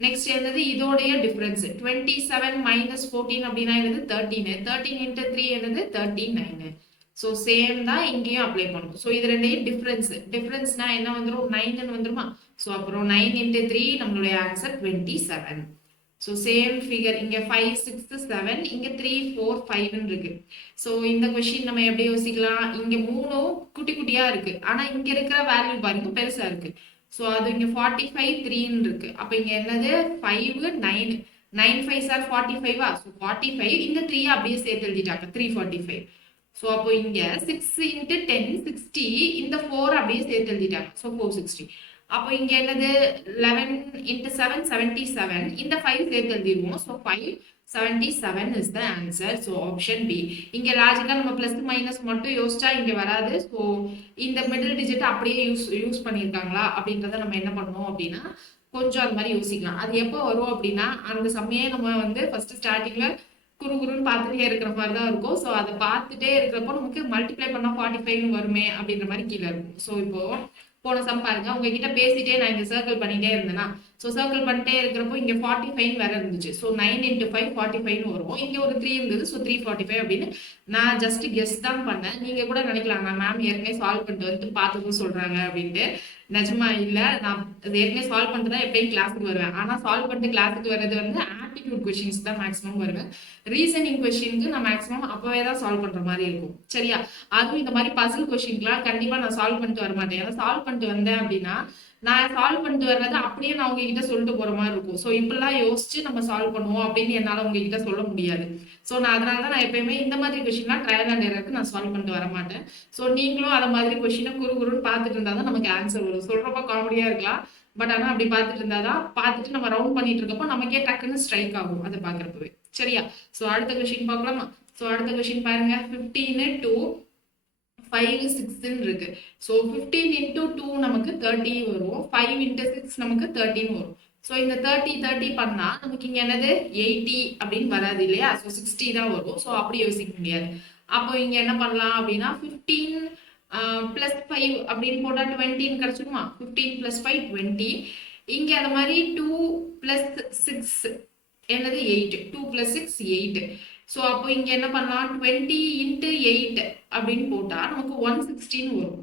நெக்ஸ்ட் என்னது? இதோடைய டிஃபரன்ஸ் 27 minus 14 அப்படின்னா என்னது? 13. 13 into 3 என்னது? 39. ஸோ சேம் தான் இங்கேயும் அப்ளை பண்ணும். ஸோ இது ரெண்டையும் டிஃபரன்ஸ்னா என்ன வந்துடும்? 9ன்னு வந்துருமா? ஸோ அப்புறம் 9 into 3 நம்மளுடைய ஆன்சர் 27. ஸோ சேம் ஃபிகர் இங்கே 5 6 7, இங்கே 3 4 5ன்னு இருக்கு. ஸோ இந்த கொஸ்டின் நம்ம எப்படி யோசிக்கலாம்? இங்கே 3 குட்டி குட்டியா இருக்கு, ஆனால் இங்கே இருக்கிற வேல்யூ பாருங்க பெருசா இருக்கு. ஸோ அது இங்கே 45 3ன்னு இருக்கு. அப்போ இங்கே என்னது? 5 9. 9 5s are 45. ஸோ 45 இந்த 3 அப்படியே சேர்த்து எழுதிட்டாங்க 345. ஸோ அப்போ இங்கே 6 into 10 60, இந்த 4 அப்படியே சேர்த்து எழுதிட்டாங்க. ஸோ 460. அப்போ இங்க என்னது 11 into 7 77. இந்த 5 சேர்த்து எழுதிடுவோம். So 577 is the answer. So option B. இங்க லாஜிக்கா நம்ம பிளஸ் மைனஸ் மட்டும் யோசிச்சா இங்க வராது. ஸோ இந்த மிடில் டிஜிட் அப்படியே யூஸ் பண்ணியிருக்காங்களா அப்படின்றத நம்ம என்ன பண்ணணும் அப்படின்னா கொஞ்சம் அது மாதிரி யோசிக்கலாம். அது எப்போ வரும் அப்படின்னா அந்த சமயம் நம்ம வந்து ஃபர்ஸ்ட் ஸ்டார்டிங்ல குறுகுறுன்னு பார்த்துட்டே இருக்கிற மாதிரி தான் இருக்கும். ஸோ அதை பார்த்துட்டே இருக்கிறப்போ நமக்கு மல்டிப்ளை பண்ணா 45 வருமே அப்படின்ற மாதிரி கீழே இருக்கும். ஸோ இப்போ போன சம் பாருங்க, உங்ககிட்ட பேசிட்டே நான் இங்க சர்க்கிள் பண்ணிட்டே இருந்தேன்னா, ஸோ சர்க்கிள் பண்ணிட்டே இருக்கிறப்போ இங்க 45 வேற இருந்துச்சு. ஸோ 9 into 5 45 வரும். இங்க ஒரு 3 இருந்தது. ஸோ 345 அப்படின்னு நான் ஜஸ்ட் கெஸ் தான் பண்ணேன். நீங்க கூட நினைக்கலாம் நான் மேம் ஏற்கனவே சால்வ் பண்ணிட்டு வந்துட்டு பார்த்துக்கும் சொல்றாங்க அப்படின்ட்டு. நிஜமா இல்ல, நான் ஏற்கனவே சால்வ் பண்ணிட்டு தான் எப்பயும் கிளாஸுக்கு வருவேன். ஆனா சால்வ் பண்ணிட்டு கிளாஸுக்கு வர்றது வந்து ஆப்டிடியூட் கொஸ்டின்ஸ் தான் மேக்ஸிமம் வருவேன். ரீசனிங் கொஸ்டினுக்கு நான் மேக்ஸிமம் அப்பவே தான் சால்வ் பண்ற மாதிரி இருக்கும். சரியா? அதுவும் இந்த மாதிரி பசில் கொஸ்டின்க்குலாம் கண்டிப்பா நான் சால்வ் பண்ணிட்டு வர மாட்டேன். ஏன்னா சால்வ் பண்ணிட்டு வந்தேன் அப்படின்னா நான் சால்வ் பண்ணிட்டு வர்றது அப்படியே நான் உங்ககிட்ட சொல்லிட்டு போற மாதிரி இருக்கும். ஸோ இப்படிலாம் யோசிச்சு நம்ம சால்வ் பண்ணுவோம் அப்படின்னு என்னால உங்ககிட்ட சொல்ல முடியாது. ஸோ நான் அதனால தான் நான் எப்பயுமே இந்த மாதிரி கொஸ்டின்லாம் ட்ரையல் அண்ட் எரருக்கு நான் சால்வ் பண்ணிட்டு வர மாட்டேன். ஸோ நீங்களும் அதை மாதிரி கொஸ்டினை குறுன்னு பார்த்துட்டு இருந்தா தான் நமக்கு ஆன்சர் வரும். சொல்றப்ப காமெடியா இருக்கலாம், பட் ஆனால் அப்படி பார்த்துட்டு இருந்தாதான் பார்த்துட்டு நம்ம ரவுண்ட் பண்ணிட்டு இருக்கப்போ நமக்கே டக்குன்னு ஸ்ட்ரைக் ஆகும் அதை பார்க்குறப்பவே. சரியா? ஸோ அடுத்த கொஸ்டின் பார்க்கலாமா? ஸோ அடுத்த கொஸ்டின் பாருங்க, 15 to 5 6 இருக்கு. ஸோ 15 into 2 நமக்கு 30 வரும். 5 into 6 நமக்கு 13 வரும். ஸோ இந்த 30 பண்ணா நமக்கு இங்க என்னது 80 அப்படின்னு வராது இல்லையா? ஸோ 60 தான் வரும். ஸோ அப்படி யோசிக்க முடியாது. அப்போ இங்க என்ன பண்ணலாம் அப்படின்னா 15 பிளஸ் 5 அப்படின்னு போட்டா 20 கிடைச்சிடுமா? 15 பிளஸ் 5 20. இங்க அது மாதிரி 2 பிளஸ் 6 என்னது 8. 2 பிளஸ் 6 8. ஸோ அப்போ இங்க என்ன பண்ணலாம் 20 into 8 அப்படின்னு போட்டா நமக்கு 116 வரும்.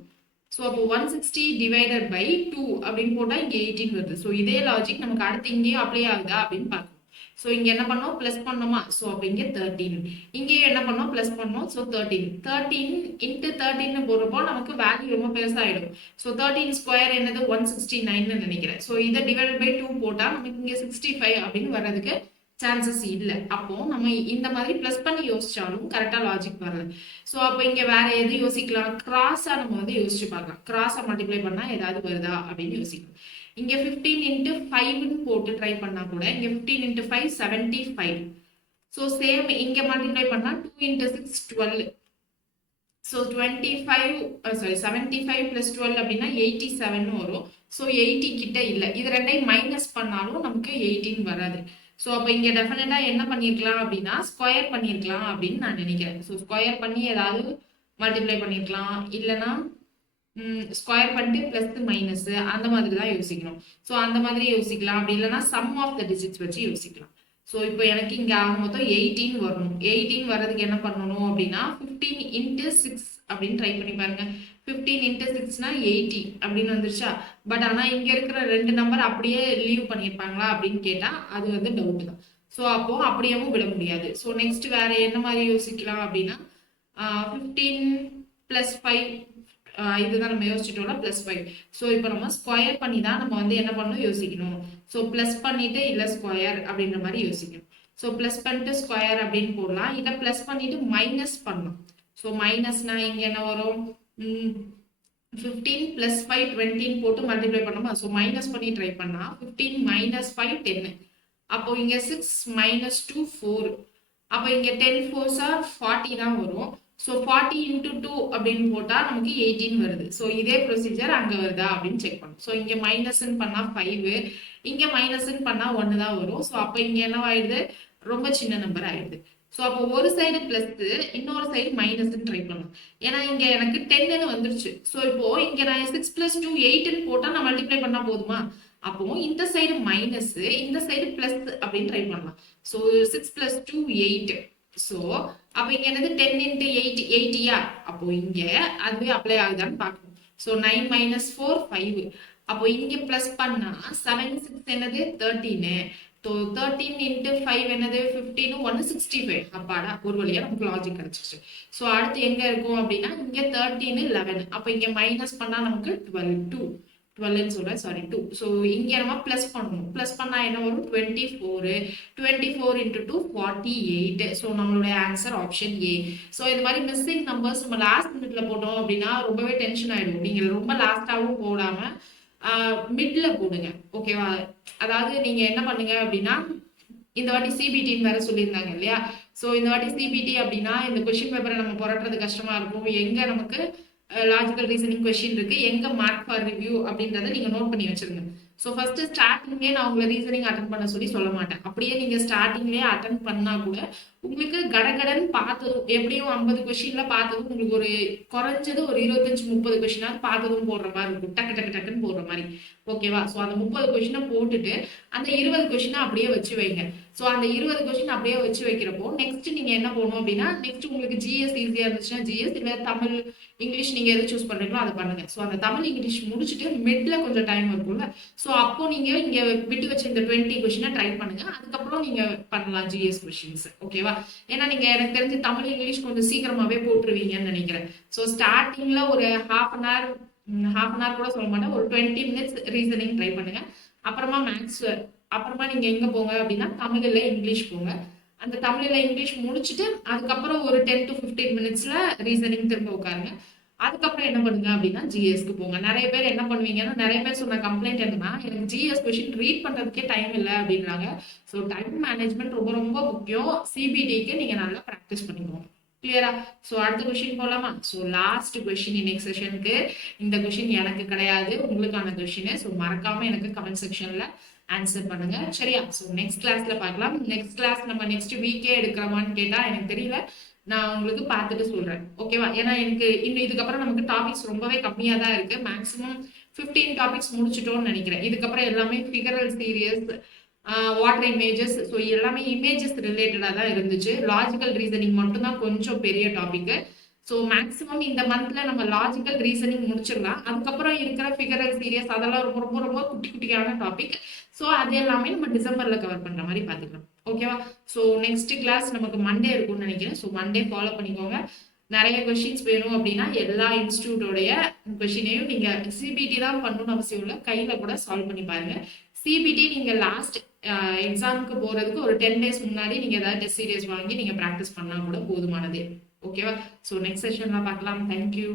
ஸோ அப்போ 160 டிவைடட் பை 2 அப்படின்னு போட்டா இங்க 18 வருது. ஸோ இதே லாஜிக் நமக்கு அடுத்து இங்கேயும் அப்ளை ஆகுதா அப்படின்னு பார்க்கணும். ஸோ இங்க என்ன பண்ணோம் பிளஸ் பண்ணோமா? ஸோ அப்போ இங்க 13. இங்கேயும் என்ன பண்ணோம் பிளஸ் பண்ணோம். ஸோ 13 into 13 போடுறப்போ நமக்கு வேல்யூ ரொம்ப பெருசாயிடும். ஸோ 13 ஸ்கொயர் என்னது 169 நினைக்கிறேன். ஸோ இதை டிவைடட் பை 2 போட்டா நமக்கு இங்க 65 அப்படின்னு வர்றதுக்கு சான்சஸ் இல்லை. அப்போ நம்ம இந்த மாதிரி பிளஸ் பண்ணி யோசிச்சாலும் கரெக்டா லாஜிக் வரல. ஸோ அப்போ இங்க வேற எது யோசிக்கலாம்? கிராஸா நம்ம வந்து யோசிச்சு பார்க்கலாம். கிராஸா மல்டிப்ளை பண்ணா ஏதாவது வருதா அப்படின்னு யோசிக்கலாம். இங்க 15 into 5 போட்டு ட்ரை பண்ணா கூட இங்க 15 into 5 75. ஸோ சேம் இங்க மல்டிப்ளை பண்ணா 2 into 6 12. ஸோ 75 plus 12 அப்படின்னா 87 வரும். ஸோ 80 கிட்ட இல்லை. இது ரெண்டையும் மைனஸ் பண்ணாலும் நமக்கு 18 வராது. ஸோ அப்போ இங்கே டெஃபினட்டா என்ன பண்ணியிருக்கலாம் அப்படின்னா ஸ்கொயர் பண்ணியிருக்கலாம் அப்படின்னு நான் நினைக்கிறேன். ஸோ ஸ்கொயர் பண்ணி ஏதாவது மல்டிப்ளை பண்ணியிருக்கலாம், இல்லைன்னா ஸ்கொயர் பண்ணிட்டு பிளஸ் மைனஸ் அந்த மாதிரி தான் யோசிக்கணும். ஸோ அந்த மாதிரி யோசிக்கலாம். அப்படி இல்லைன்னா சம் ஆஃப் த டிஜிட்ஸ் வச்சு யோசிக்கலாம். ஸோ இப்போ எனக்கு இங்கே ஆக மொத்தம் 18 வரணும். 18 வர்றதுக்கு என்ன பண்ணணும் அப்படின்னா 15 into 6 அப்படின்னு ட்ரை பண்ணி பாருங்க. 15 into 6னா 80 அப்படின்னு வந்துருச்சா? பட் ஆனால் இங்கே இருக்கிற 2 நம்பர் அப்படியே லீவ் பண்ணியிருப்பாங்களா அப்படின்னு கேட்டால் அது வந்து டவுட் தான். ஸோ அப்போ அப்படியேவும் விட முடியாது. ஸோ நெக்ஸ்ட் வேற என்ன மாதிரி யோசிக்கலாம் அப்படின்னா 15 plus 5 இதுதான் நம்ம யோசிச்சுட்டோம்ல பிளஸ் 5. ஸோ இப்போ நம்ம ஸ்கொயர் பண்ணி தான் நம்ம வந்து என்ன பண்ணணும் யோசிக்கணும். ஸோ பிளஸ் பண்ணிட்டு இல்லை ஸ்கொயர் அப்படின்ற மாதிரி யோசிக்கணும். ஸோ பிளஸ் பண்ணிட்டு ஸ்கொயர் அப்படின்னு போடலாம். இதை பிளஸ் பண்ணிட்டு மைனஸ் பண்ணலாம். ஸோ மைனஸ்னா இங்கே என்ன வரும் 15 plus 5 20 போட்டு மல்டிப்ளை பண்ணோமா? ஸோ மைனஸ் பண்ணி ட்ரை பண்ணா 15 minus 5 10. அப்போ இங்கே 6 minus 2 4. அப்போ இங்கே 10 4s are 40 தான் வரும். ஸோ 40 into 2 அப்படின்னு போட்டால் நமக்கு 18 வருது. ஸோ இதே ப்ரொசீஜர் அங்கே வருதா அப்படின்னு செக் பண்ணும். ஸோ இங்கே மைனஸ்ன்னு பண்ணால் 5, இங்கே மைனஸ்ன்னு பண்ணால் 1 தான் வரும். ஸோ அப்போ இங்கே என்ன ஆயிடுது? ரொம்ப சின்ன நம்பர் ஆயிடுது. ஸோ அப்போ ஒரு சைடு பிளஸ் இன்னொரு சைடு மைனஸ்ன்னு ட்ரை பண்ணலாம். ஏன்னா இங்கே எனக்கு 10ன்னு வந்துருச்சு. ஸோ இப்போ இங்கே நான் 6 plus 2 8ன்னு போட்டால் நான் மல்டிப்ளை பண்ணால் போதுமா? அப்போ இந்த சைடு மைனஸ் இந்த சைடு பிளஸ் அப்படின்னு ட்ரை பண்ணலாம். So 6 plus 2 8. ஸோ அப்போ இங்கே என்னது 10 into 8 80யா? அப்போ இங்கே அதுவே அப்ளை ஆகுதான்னு பார்க்கணும். So 9 minus 4 5. அப்போ இங்கே பிளஸ் பண்ணா 7 6 என்னது 13. ஸோ 13 into 5 என்னது 15 165. அப்பாடா ஒரு வழியா நமக்கு லாஜிக் கிடைச்சிச்சு. ஸோ அடுத்து எங்க இருக்கும் அப்படின்னா இங்க 13 11. அப்போ இங்க மைனஸ் பண்ணா நமக்கு 12 2. ஸோ இங்க நம்ம பிளஸ் பண்ணணும். பிளஸ் பண்ணா என்ன வரும் 24 into 2 48. ஸோ நம்மளுடைய ஆன்சர் ஆப்ஷன் ஏ. ஸோ இது மாதிரி மிஸ்ஸிங் நம்பர்ஸ் நம்ம லாஸ்ட் மினிட்ல போட்டோம் அப்படின்னா ரொம்பவே டென்ஷன் ஆயிடும். நீங்க ரொம்ப லாஸ்டாவும் போடாம மிட்ல போடுங்க. ஓகேவா? அதாவது நீங்க என்ன பண்ணுங்க அப்படின்னா, இந்த வாட்டி சிபிடின்னு வேற சொல்லியிருந்தாங்க இல்லையா? ஸோ இந்த வாட்டி சிபிடி அப்படின்னா இந்த கொஸ்டின் பேப்பரை நம்ம புரட்டுறது கஷ்டமா இருக்கும். எங்க நமக்கு லாஜிக்கல் ரீசனிங் கொஸ்டின் இருக்கு, எங்க மார்க் ஃபார் ரிவ்யூ அப்படின்றத நீங்க நோட் பண்ணி வச்சிருங்க. ஸோ ஃபர்ஸ்ட் ஸ்டார்டிங்லேயே நான் உங்களை ரீசனிங் அட்டன் பண்ண சொல்லி சொல்ல மாட்டேன். அப்படியே நீங்க ஸ்டார்டிங்லேயே அட்டன் பண்ணா கூட உங்களுக்கு கடகடன் பார்த்ததும் எப்படியும் 50 கொஸ்டின்ல பார்த்ததும் உங்களுக்கு ஒரு குறைஞ்சது ஒரு 25-30 கொஸ்டினாவது பார்த்ததும் போடுற மாதிரி இருக்கும். டக்கு டக்கு டக்குன்னு போடுற மாதிரி. ஓகேவா? ஸோ அந்த 30 கொஸ்டினை போட்டுட்டு அந்த 20 கொஸ்டினை அப்படியே வச்சு வைங்க. ஸோ அந்த 20 கொஸ்டின் அப்படியே வச்சு வைக்கிறப்போ நெக்ஸ்ட் நீங்க என்ன போகணும் அப்படின்னா, நெக்ஸ்ட் உங்களுக்கு ஜிஎஸ் ஈஸியா இருந்துச்சுன்னா ஜிஎஸ், இல்ல தமிழ், இங்கிலீஷ் நீங்க எது சூஸ் பண்றீங்களோ அதை பண்ணுங்க. ஸோ அந்த தமிழ் இங்கிலீஷ் முடிச்சுட்டு மிட்ல கொஞ்சம் டைம் இருக்கும்ல, ஸோ அப்போ நீங்க இங்க விட்டு வச்ச இந்த 20 கொஸ்டினை ட்ரை பண்ணுங்க. அதுக்கப்புறம் நீங்க பண்ணலாம் ஜிஎஸ் கொஸ்டின்ஸ். ஓகேவா? ஏன்னா நீங்க எனக்கு தெரிஞ்சு தமிழ் இங்கிலீஷ் கொஞ்சம் சீக்கிரமாவே போட்டுருவீங்கன்னு நினைக்கிறேன். ஸோ ஸ்டார்டிங்ல ஒரு ஹாஃப் அன் ஹவர் கூட சொல்ல மாட்டேன், ஒரு 20 மினிட்ஸ் ரீசனிங் ட்ரை பண்ணுங்க. அப்புறமா மேக்ஸ், அப்புறமா நீங்க எங்க போங்க அப்படின்னா தமிழ் இல்ல இங்கிலீஷ் போங்க. அந்த தமிழ் இல்ல இங்கிலீஷ் முடிச்சுட்டு அதுக்கப்புறம் ஒரு 10 to 15 மினிட்ஸ்ல ரீசனிங் திரும்ப உட்காருங்க. அதுக்கப்புறம் என்ன பண்ணுங்க அப்படின்னா ஜிஎஸ்க்கு போங்க. நிறைய பேர் என்ன பண்ணுவீங்கன்னா, நிறைய பேர் சொன்ன கம்ப்ளைண்ட் என்னன்னா, எனக்கு ஜிஎஸ் கொஸ்டின் ரீட் பண்றதுக்கே டைம் இல்லை அப்படின்றாங்க. ஸோ டைம் மேனேஜ்மெண்ட் ரொம்ப ரொம்ப முக்கியம். சிபிடிக்கு நீங்க நல்லா ப்ராக்டிஸ் பண்ணிக்கோங்க. கிளியரா? ஸோ அடுத்த கொஸ்டின் போலாமா? ஸோ லாஸ்ட் கொஸ்டின் இன்னைக்கு செஷனுக்கு. இந்த கொஸ்டின் எனக்கு கிடையாது, உங்களுக்கான கொஸ்டின். ஸோ மறக்காம எனக்கு கமெண்ட் செக்ஷன்ல ஆன்சர் பண்ணுங்க. சரியா? ஸோ நெக்ஸ்ட் கிளாஸ்ல பார்க்கலாம். நெக்ஸ்ட் கிளாஸ் நம்ம நெக்ஸ்ட் வீக்கே எடுக்கிறோமான்னு கேட்டா எனக்கு தெரியல. நான் உங்களுக்கு பார்த்துட்டு சொல்றேன். ஓகேவா? ஏன்னா எனக்கு இன்னும் இதுக்கப்புறம் நமக்கு டாபிக்ஸ் ரொம்பவே கம்மியா தான் இருக்கு. மேக்ஸிமம் 15 டாபிக்ஸ் முடிச்சிட்டோம்னு நினைக்கிறேன். இதுக்கப்புறம் எல்லாமே ஃபிகரல் சீரியஸ், வாட்டர் இமேஜஸ், ஸோ எல்லாமே இமேஜஸ் ரிலேட்டடாக தான் இருந்துச்சு. லாஜிக்கல் ரீசனிங் மட்டும் தான் கொஞ்சம் பெரிய டாபிக். ஸோ மேக்ஸிமம் இந்த மந்த்ல நம்ம லாஜிக்கல் ரீசனிங் முடிச்சிடலாம். அதுக்கப்புறம் இருக்கிற ஃபிகரல் சீரியஸ் அதெல்லாம் ரொம்ப ரொம்ப ரொம்ப குட்டி குட்டியான டாபிக். ஸோ அது எல்லாமே நம்ம டிசம்பர்ல கவர் பண்ற மாதிரி பார்த்துக்கலாம். ஓகேவா? ஸோ நெக்ஸ்ட் கிளாஸ் நமக்கு மண்டே இருக்கும்னு நினைக்கிறேன். ஸோ மண்டே ஃபாலோ பண்ணிக்கோங்க. நிறைய கொஸ்டின்ஸ் வேணும் அப்படின்னா எல்லா இன்ஸ்டியூட்டோடைய கொஸ்டினையும் நீங்க சிபிடி தான் பண்ணணும்னு அவசியம் இல்லை, கையில கூட சால்வ் பண்ணி பாருங்க. சிபிடி நீங்க லாஸ்ட் எக்ஸாமுக்கு போறதுக்கு ஒரு 10 டேஸ் முன்னாடி நீங்க ஏதாவது டெஸ்ட் சீரியஸ் வாங்கி நீங்க ப்ராக்டிஸ் பண்ணா கூட போதுமானது. ஓகேவா? ஸோ நெக்ஸ்ட் செஷன்ல பார்க்கலாம். தேங்க்யூ.